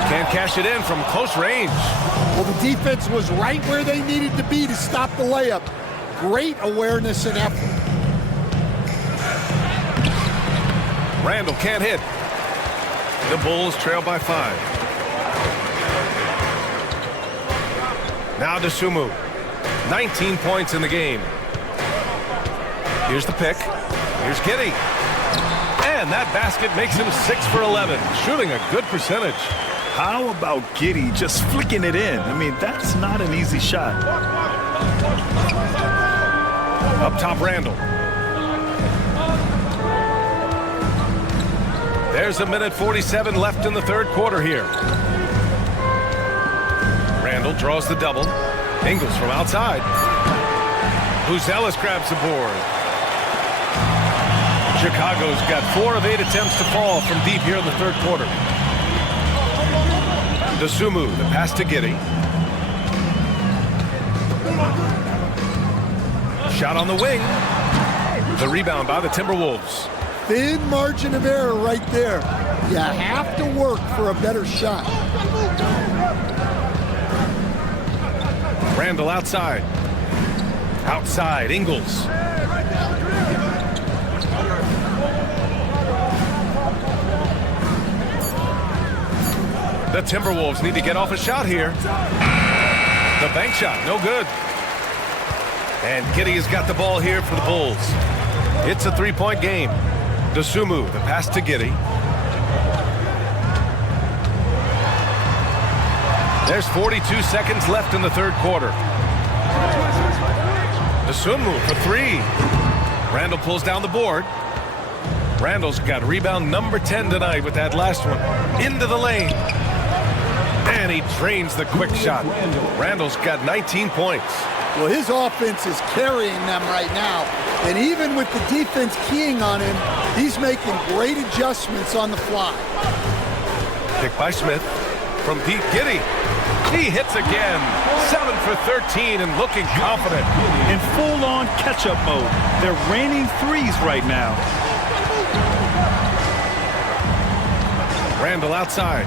can't cash it in from close range. Well, the defense was right where they needed to be to stop the layup. Great awareness and effort. Randall can't hit. The Bulls trail by 5. Now to Sumu. 19 points in the game. Here's the pick. Here's Giddey. And that basket makes him 6 for 11. Shooting a good percentage. How about Giddey just flicking it in? I mean, that's not an easy shot. Up top, Randall. There's a minute 47 left in the third quarter here. Randall draws the double. Ingles from outside. Buzelis grabs the board. Chicago's got 4 of 8 attempts to fall from deep here in the third quarter. Dosunmu, the pass to Giddey. Shot on the wing. The rebound by the Timberwolves. Thin margin of error right there. You have to work for a better shot. Randall outside. Outside, Ingles. The Timberwolves need to get off a shot here. The bank shot, no good. And Giddey has got the ball here for the Bulls. It's a 3-point game. Dosunmu, the pass to Giddey. There's 42 seconds left in the third quarter. Dosunmu for 3. Randall pulls down the board. Randall's got rebound number 10 tonight with that last one. Into the lane. And he drains the quick shot. Randall's got 19 points. Well, his offense is carrying them right now. And even with the defense keying on him, he's making great adjustments on the fly. Pick by Smith. From Pete Giddey. He hits again. 7 for 13 and looking confident. In full-on catch-up mode. They're raining threes right now. Randall outside.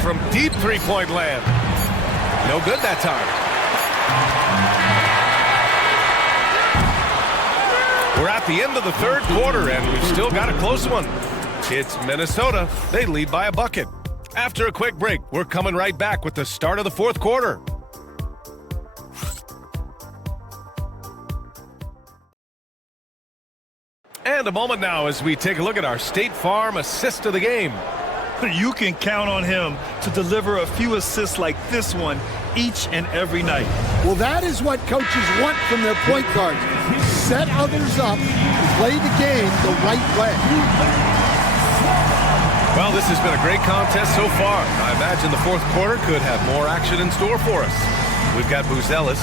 From deep three-point land. No good that time. We're at the end of the third quarter, and we've still got a close one. It's Minnesota. They lead by a bucket. After a quick break, we're coming right back with the start of the fourth quarter. And a moment now as we take a look at our State Farm assist of the game. You can count on him to deliver a few assists like this one each and every night. Well, that is what coaches want from their point guards. Set others up, play the game the right way. Well, this has been a great contest so far. I imagine the fourth quarter could have more action in store for us. We've got Buzelis.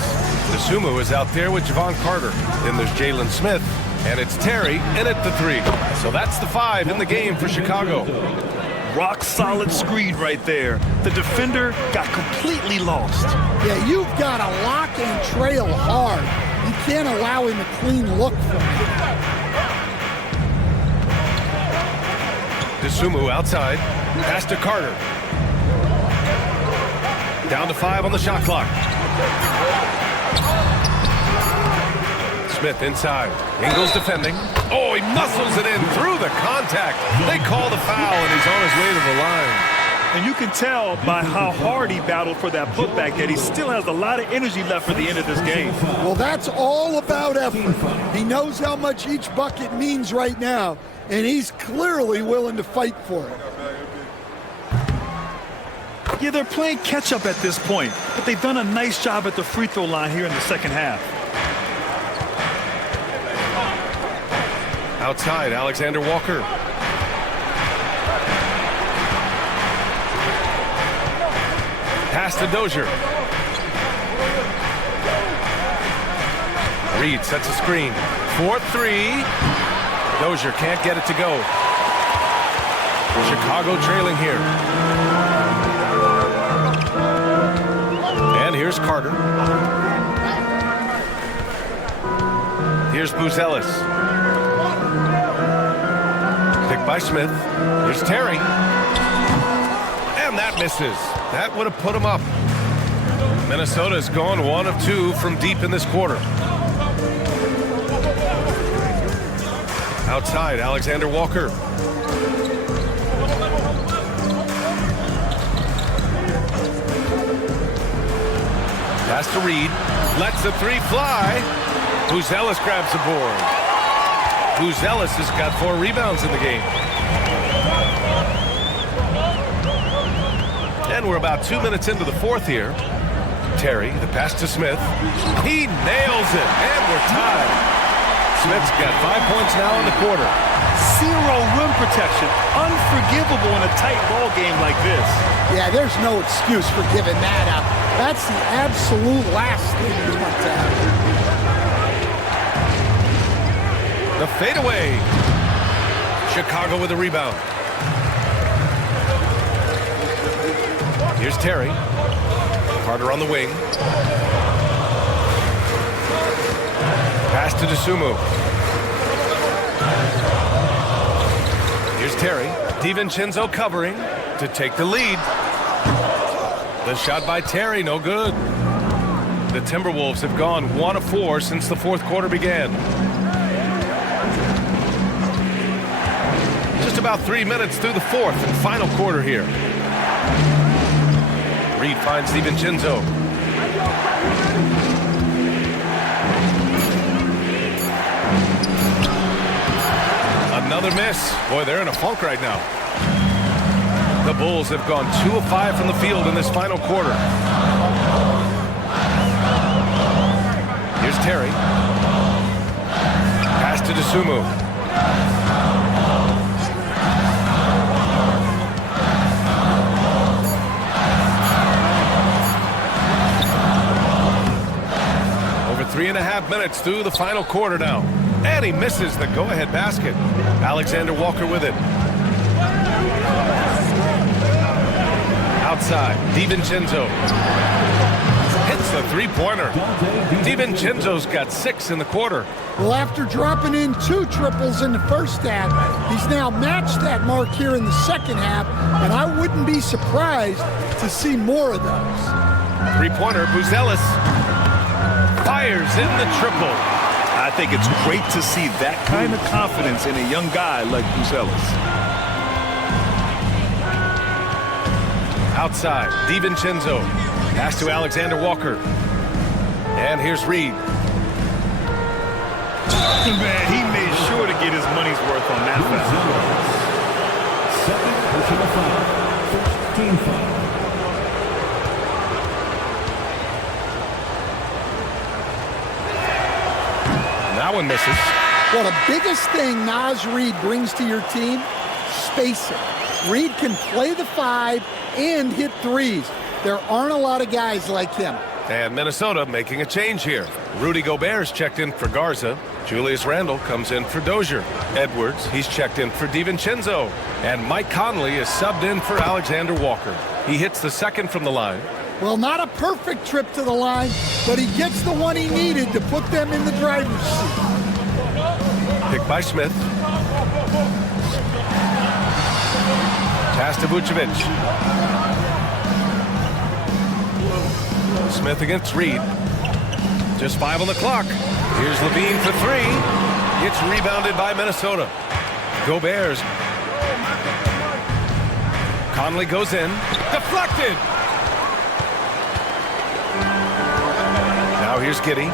Dosunmu is out there with Javon Carter. Then there's Jalen Smith. And it's Terry in at the 3. So that's the 5 in the game for Chicago. Rock solid screen right there. The defender got completely lost. Yeah, you've got to lock and trail hard. You can't allow him a clean look from him. Dosunmu outside. Pass to Carter. Down to 5 on the shot clock. Smith inside. Ingles defending. Oh, he muscles it in through the contact. They call the foul, and he's on his way to the line. And you can tell by how hard he battled for that putback that he still has a lot of energy left for the end of this game. Well, that's all about effort. He knows how much each bucket means right now, and he's clearly willing to fight for it. Yeah, they're playing catch-up at this point, but they've done a nice job at the free throw line here in the second half. Outside, Alexander Walker. Pass to Dozier. Reed sets a screen. 4-3. Dozier can't get it to go. Chicago trailing here. And here's Carter. Here's Buzelis. Picked by Smith. Here's Terry. And that misses. That would have put him up. Minnesota's gone 1 of 2 from deep in this quarter. Outside, Alexander Walker. Pass to Reed. Lets the 3 fly. Buzelis grabs the board. Buzelis has got 4 rebounds in the game. And we're about 2 minutes into the fourth here. Terry, the pass to Smith. He nails it, and we're tied. Smith's got 5 points now in the quarter. 0 rim protection. Unforgivable in a tight ball game like this. Yeah, there's no excuse for giving that up. That's the absolute last thing you want to happen. The fadeaway. Chicago with a rebound. Here's Terry. Carter on the wing. Pass to DeSumo. Here's Terry. DiVincenzo covering to take the lead. The shot by Terry, no good. The Timberwolves have gone 1 of 4 since the fourth quarter began. Just about 3 minutes through the fourth and final quarter here. Reed finds DiVincenzo. Another miss. Boy, they're in a funk right now. The Bulls have gone 2 of 5 from the field in this final quarter. Here's Terry. Pass to DeSumo. Over 3.5 minutes through the final quarter now. And he misses the go-ahead basket. Alexander Walker with it. Outside, DiVincenzo. Hits the three-pointer. DiVincenzo's got 6 in the quarter. Well, after dropping in 2 triples in the first half, he's now matched that mark here in the second half, and I wouldn't be surprised to see more of those. Three-pointer, Buzelis. Fires in the triple. I think it's great to see that kind of confidence in a young guy like Buzelis. Outside, DiVincenzo. Pass to Alexander Walker. And here's Reed. Man, he made sure to get his money's worth on that foul. Second personal foul. First team foul. That one misses. Well, the biggest thing Naz Reid brings to your team, spacing. Reid can play the 5 and hit threes. There aren't a lot of guys like him. And Minnesota making a change here. Rudy Gobert's checked in for Garza. Julius Randle comes in for Dozier. Edwards, he's checked in for DiVincenzo. And Mike Conley is subbed in for Alexander Walker. He hits the second from the line. Well, not a perfect trip to the line, but he gets the one he needed to put them in the driver's seat. Picked by Smith. Pass to Vucevic. Smith against Reed. Just 5 on the clock. Here's Levine for 3. It's rebounded by Minnesota. Go Bears. Conley goes in. Deflected. Now here's Giddey.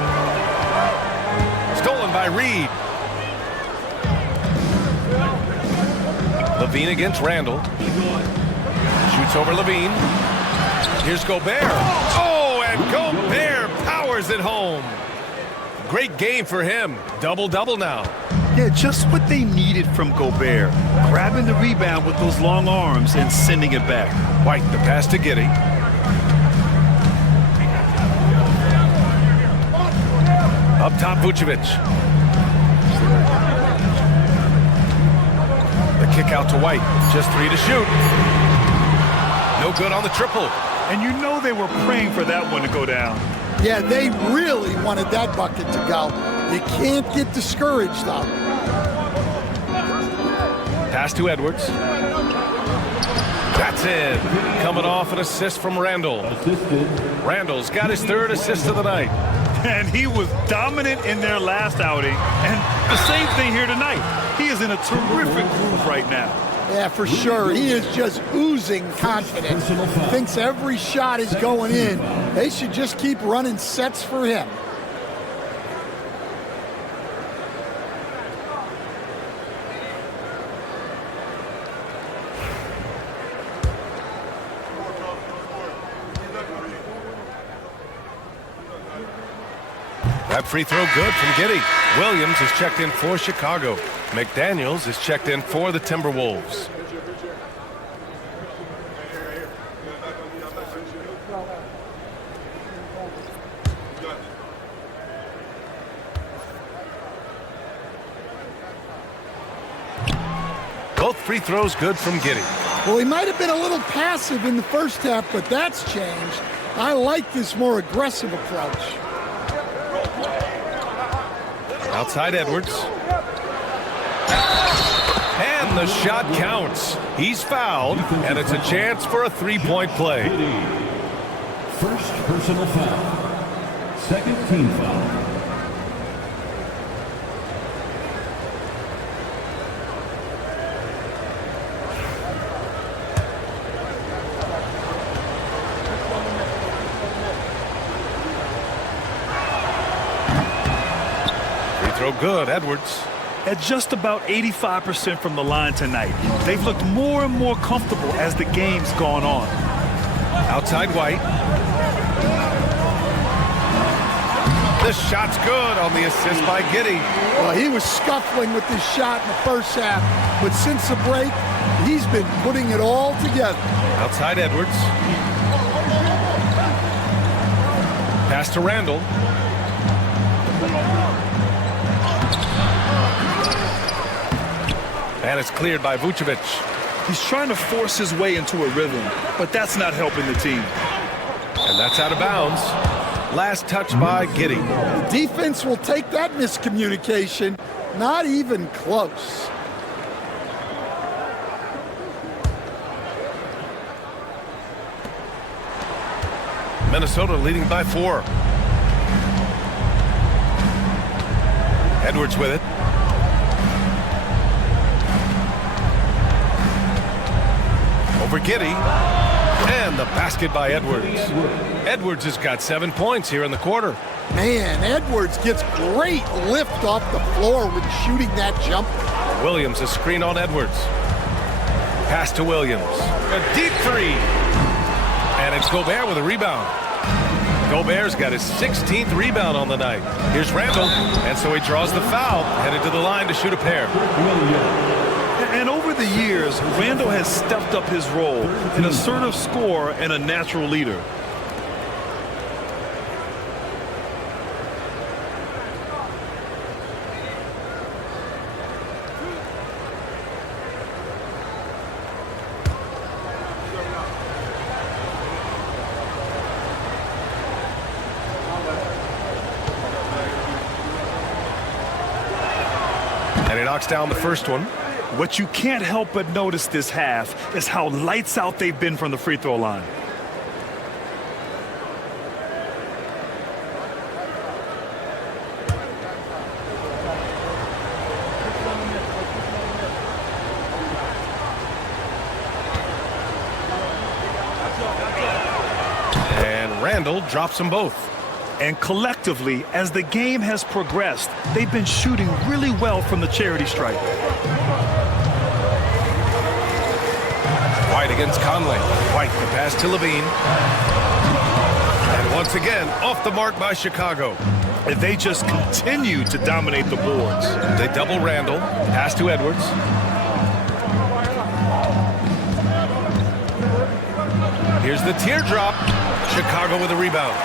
Stolen by Reed. Levine against Randall. Shoots over Levine. Here's Gobert. Oh, and Gobert powers it home. Great game for him. Double-double now. Yeah, just what they needed from Gobert. Grabbing the rebound with those long arms and sending it back. White, the pass to Giddey. Up top, Vucevic. The kick out to White. Just 3 to shoot. No good on the triple. And you know they were praying for that one to go down. Yeah, they really wanted that bucket to go. You can't get discouraged, though. Pass to Edwards. That's it. Coming off an assist from Randall. Randall's got his 3rd assist of the night. And he was dominant in their last outing. And the same thing here tonight. He is in a terrific groove right now. Yeah, for sure. He is just oozing confidence. Thinks every shot is going in. They should just keep running sets for him. That free throw good from Giddey. Williams is checked in for Chicago. McDaniels is checked in for the Timberwolves. Both free throws good from Giddey. Well, he might have been a little passive in the first half, but that's changed. I like this more aggressive approach. Outside Edwards. And the shot counts. He's fouled, and it's a chance for a 3-point play. First personal foul. Second team foul. Throw good, Edwards. At just about 85% from the line tonight. They've looked more and more comfortable as the game's gone on. Outside White. The shot's good on the assist by Giddey. Well, he was scuffling with this shot in the first half, but since the break, he's been putting it all together. Outside Edwards. Pass to Randall. And it's cleared by Vucevic. He's trying to force his way into a rhythm, but that's not helping the team. And that's out of bounds. Last touch by Giddey. The defense will take that miscommunication. Not even close. Minnesota leading by 4. Edwards with it. Over Giddey. And the basket by Edwards. Edwards has got 7 points here in the quarter. Man, Edwards gets great lift off the floor when shooting that jumper. Williams a screen on Edwards. Pass to Williams. A deep 3. And it's Gobert with a rebound. Gobert's got his 16th rebound on the night. Here's Randall. And so he draws the foul, headed to the line to shoot a pair. And over the years, Randall has stepped up his role, an assertive scorer and a natural leader. And he knocks down the first one. What you can't help but notice this half is how lights out they've been from the free throw line. Randall drops them both. And collectively, as the game has progressed, they've been shooting really well from the charity stripe. White against Conley. White, the pass to Levine. And once again, off the mark by Chicago. And they just continue to dominate the boards. They double Randall. Pass to Edwards. Here's the teardrop. Chicago with a rebound.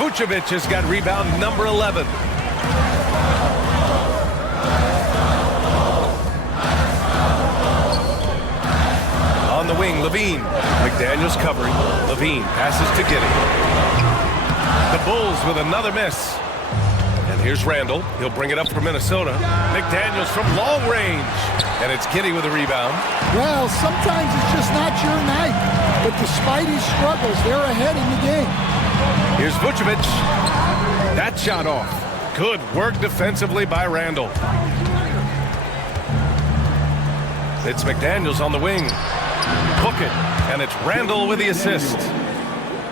Vucevic has got rebound number 11. On the wing, Levine. McDaniels covering. Levine passes to Giddey. The Bulls with another miss. And here's Randall. He'll bring it up for Minnesota. McDaniels from long range. And it's Giddey with a rebound. Well, sometimes it's just not your night. But despite his struggles, they're ahead in the game. Here's Vucevic. That shot off. Good work defensively by Randall. It's McDaniels on the wing. Book it. And it's Randall with the assist.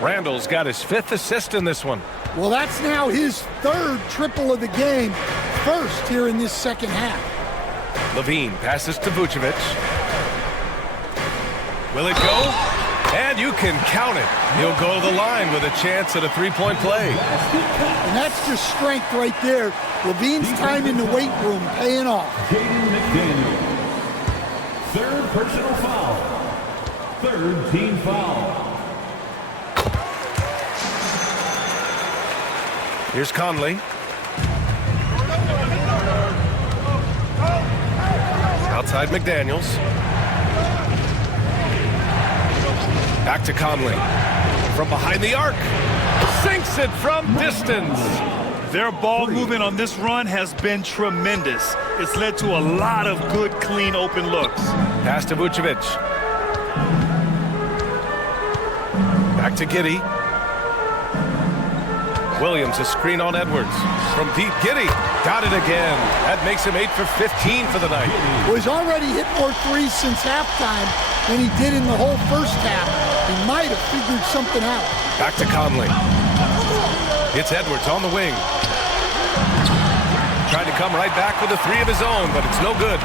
Randall's got his 5th assist in this one. Well, that's now his 3rd triple of the game. First here in this second half. Levine passes to Vucevic. Will it go? And you can count it. He'll go to the line with a chance at a 3-point play. And that's just strength right there. Levine's time in the weight room paying off. Jaden McDaniel. 3rd personal foul. 3rd team foul. Here's Conley. Outside McDaniels. Back to Conley. From behind the arc. Sinks it from distance. Their ball movement on this run has been tremendous. It's led to a lot of good, clean, open looks. Pass to Vucevic. Back to Giddey. Williams, a screen on Edwards. From deep, Giddey got it again. That makes him 8 for 15 for the night. Well, he's already hit more threes since halftime than he did in the whole first half. He might have figured something out. Back to Conley. It's Edwards on the wing. Trying to come right back with a 3 of his own, but it's no good.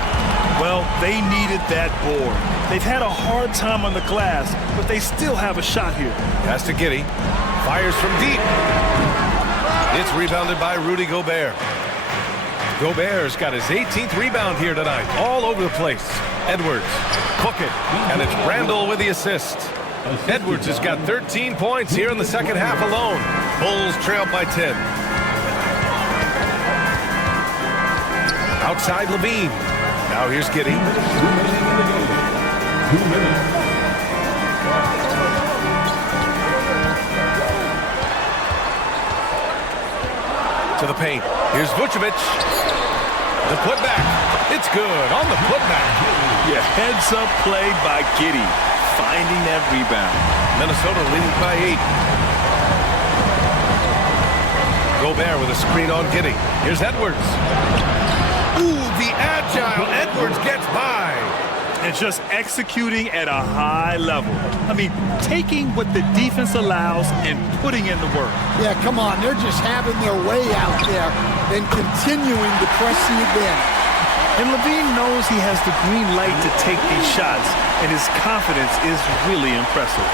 Well, they needed that board. They've had a hard time on the glass, but they still have a shot here. Pass to Giddey. Fires from deep. It's rebounded by Rudy Gobert. Gobert's got his 18th rebound here tonight. All over the place. Edwards. Cook it. And it's Randall with the assist. Edwards has got 13 points here in the second half alone. Bulls trail by 10. Outside Levine. Now here's Giddey. 2 minutes. To the paint. Here's Vucevic. The putback. It's good on the putback. Yeah, heads-up play by Giddey, finding that rebound. Minnesota leading by 8. Gobert with a screen on Giddey. Here's Edwards. Ooh, the agile Edwards gets by. And just executing at a high level. I mean, taking what the defense allows and putting in the work. Yeah, come on. They're just having their way out there and continuing to press the advantage. And Levine knows he has the green light to take these shots, and his confidence is really impressive.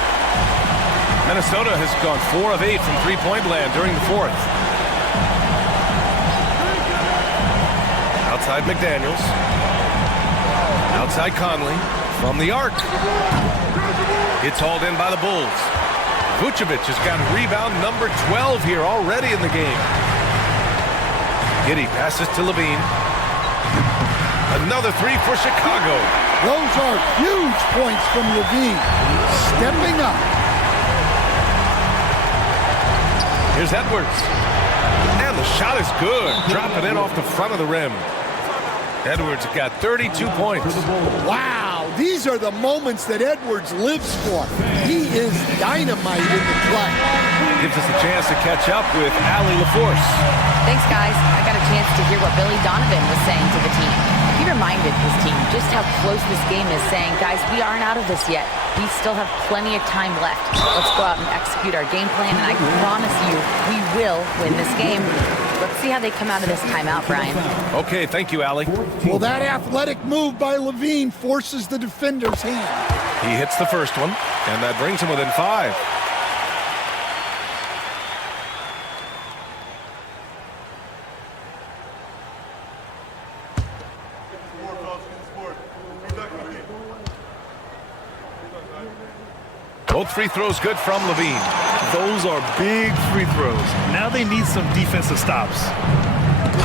Minnesota has gone 4 of 8 from three-point land during the 4th. Outside McDaniels. Outside Conley. From the arc. It's hauled in by the Bulls. Vucevic has got rebound number 12 here already in the game. Giddey passes to Levine. Another 3 for Chicago. Those are huge points from Levine. Stepping up. Here's Edwards. And the shot is good. Dropping in off the front of the rim. Edwards got 32 points. Wow, these are the moments that Edwards lives for. He is dynamite in the play. Gives us a chance to catch up with Allie LaForce. Thanks, guys. I got a chance chance to hear what Billy Donovan was saying to the team. He reminded his team just how close this game is, saying, guys, we aren't out of this yet. We still have plenty of time left. Let's go out and execute our game plan, and I promise you, we will win this game. Let's see how they come out of this timeout, Brian. Okay, thank you, Allie. Well, that athletic move by Levine forces the defender's hand. He hits the first one, and that brings him within 5. Both free throws good from Levine. Those are big free throws. Now they need some defensive stops.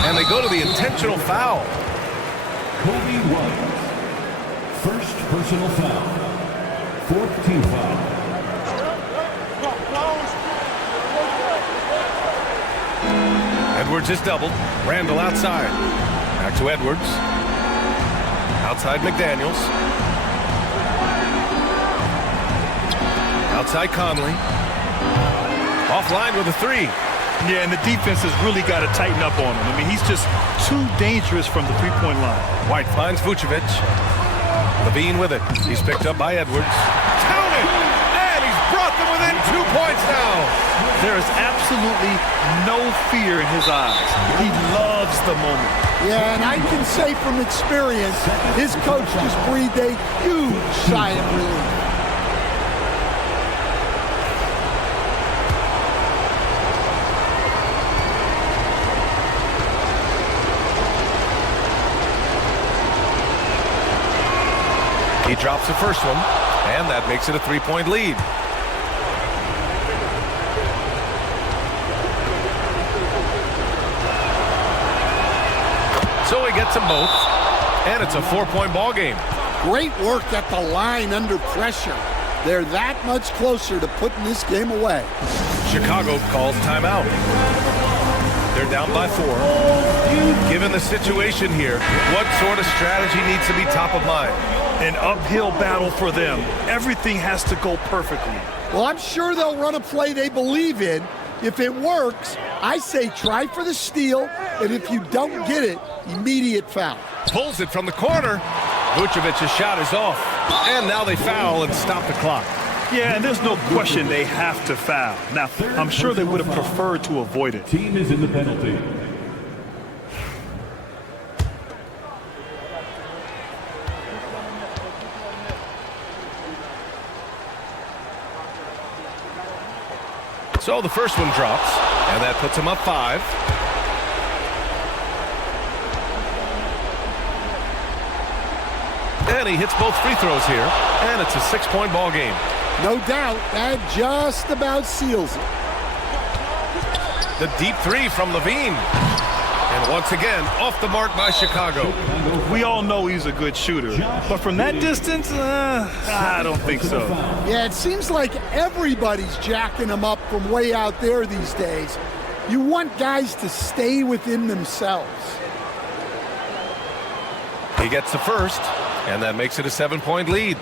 And they go to the intentional foul. Kobe White. First personal foul. 4th team foul. Edwards is doubled. Randall outside. Back to Edwards. Outside McDaniels. Outside Conley. Offline with a 3. Yeah, and the defense has really got to tighten up on him. I mean, he's just too dangerous from the three-point line. White finds Vucevic. Levine with it. He's picked up by Edwards. Counted! And he's brought them within 2 points now. There is absolutely no fear in his eyes. He loves the moment. Yeah, and I can say from experience, his coach just breathed a huge sigh of relief. He drops the first one, and that makes it a 3-point lead. So he gets them both, and it's a 4-point ball game. Great work at the line under pressure. They're that much closer to putting this game away. Chicago calls timeout. They're down by 4. Given the situation here, what sort of strategy needs to be top of mind? An uphill battle for them. Everything has to go perfectly. Well, I'm sure they'll run a play they believe in. If it works, I say try for the steal, and if you don't get it, immediate foul. Pulls it from the corner. Vucevic's shot is off. And now they foul and stop the clock. Yeah, and there's no question they have to foul. Now, I'm sure they would have preferred to avoid it. Team is in the penalty. So the first one drops, and that puts him up 5. And he hits both free throws here, and it's a 6-point ball game. No doubt, that just about seals it. The deep 3 from Levine. And once again, off the mark by Chicago. We all know he's a good shooter, but from that distance, I don't think so. Yeah, it seems like everybody's jacking him up from way out there these days. You want guys to stay within themselves. He gets the first, and that makes it a 7-point lead.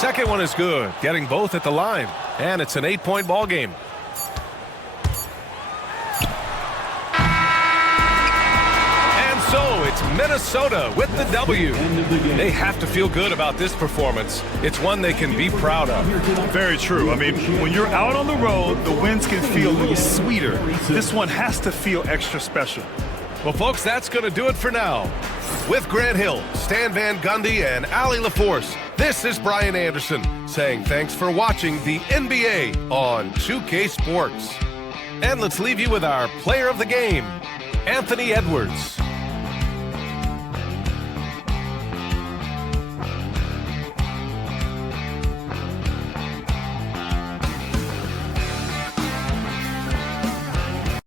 Second one is good, getting both at the line, and it's an 8-point ball game. And so it's Minnesota with the W. They have to feel good about this performance. It's one they can be proud of. Very true. I mean, when you're out on the road, the wins can feel a little sweeter. This one has to feel extra special. Well, folks, that's going to do it for now. With Grant Hill, Stan Van Gundy, and Allie LaForce, this is Brian Anderson saying thanks for watching the NBA on 2K Sports. And let's leave you with our player of the game, Anthony Edwards.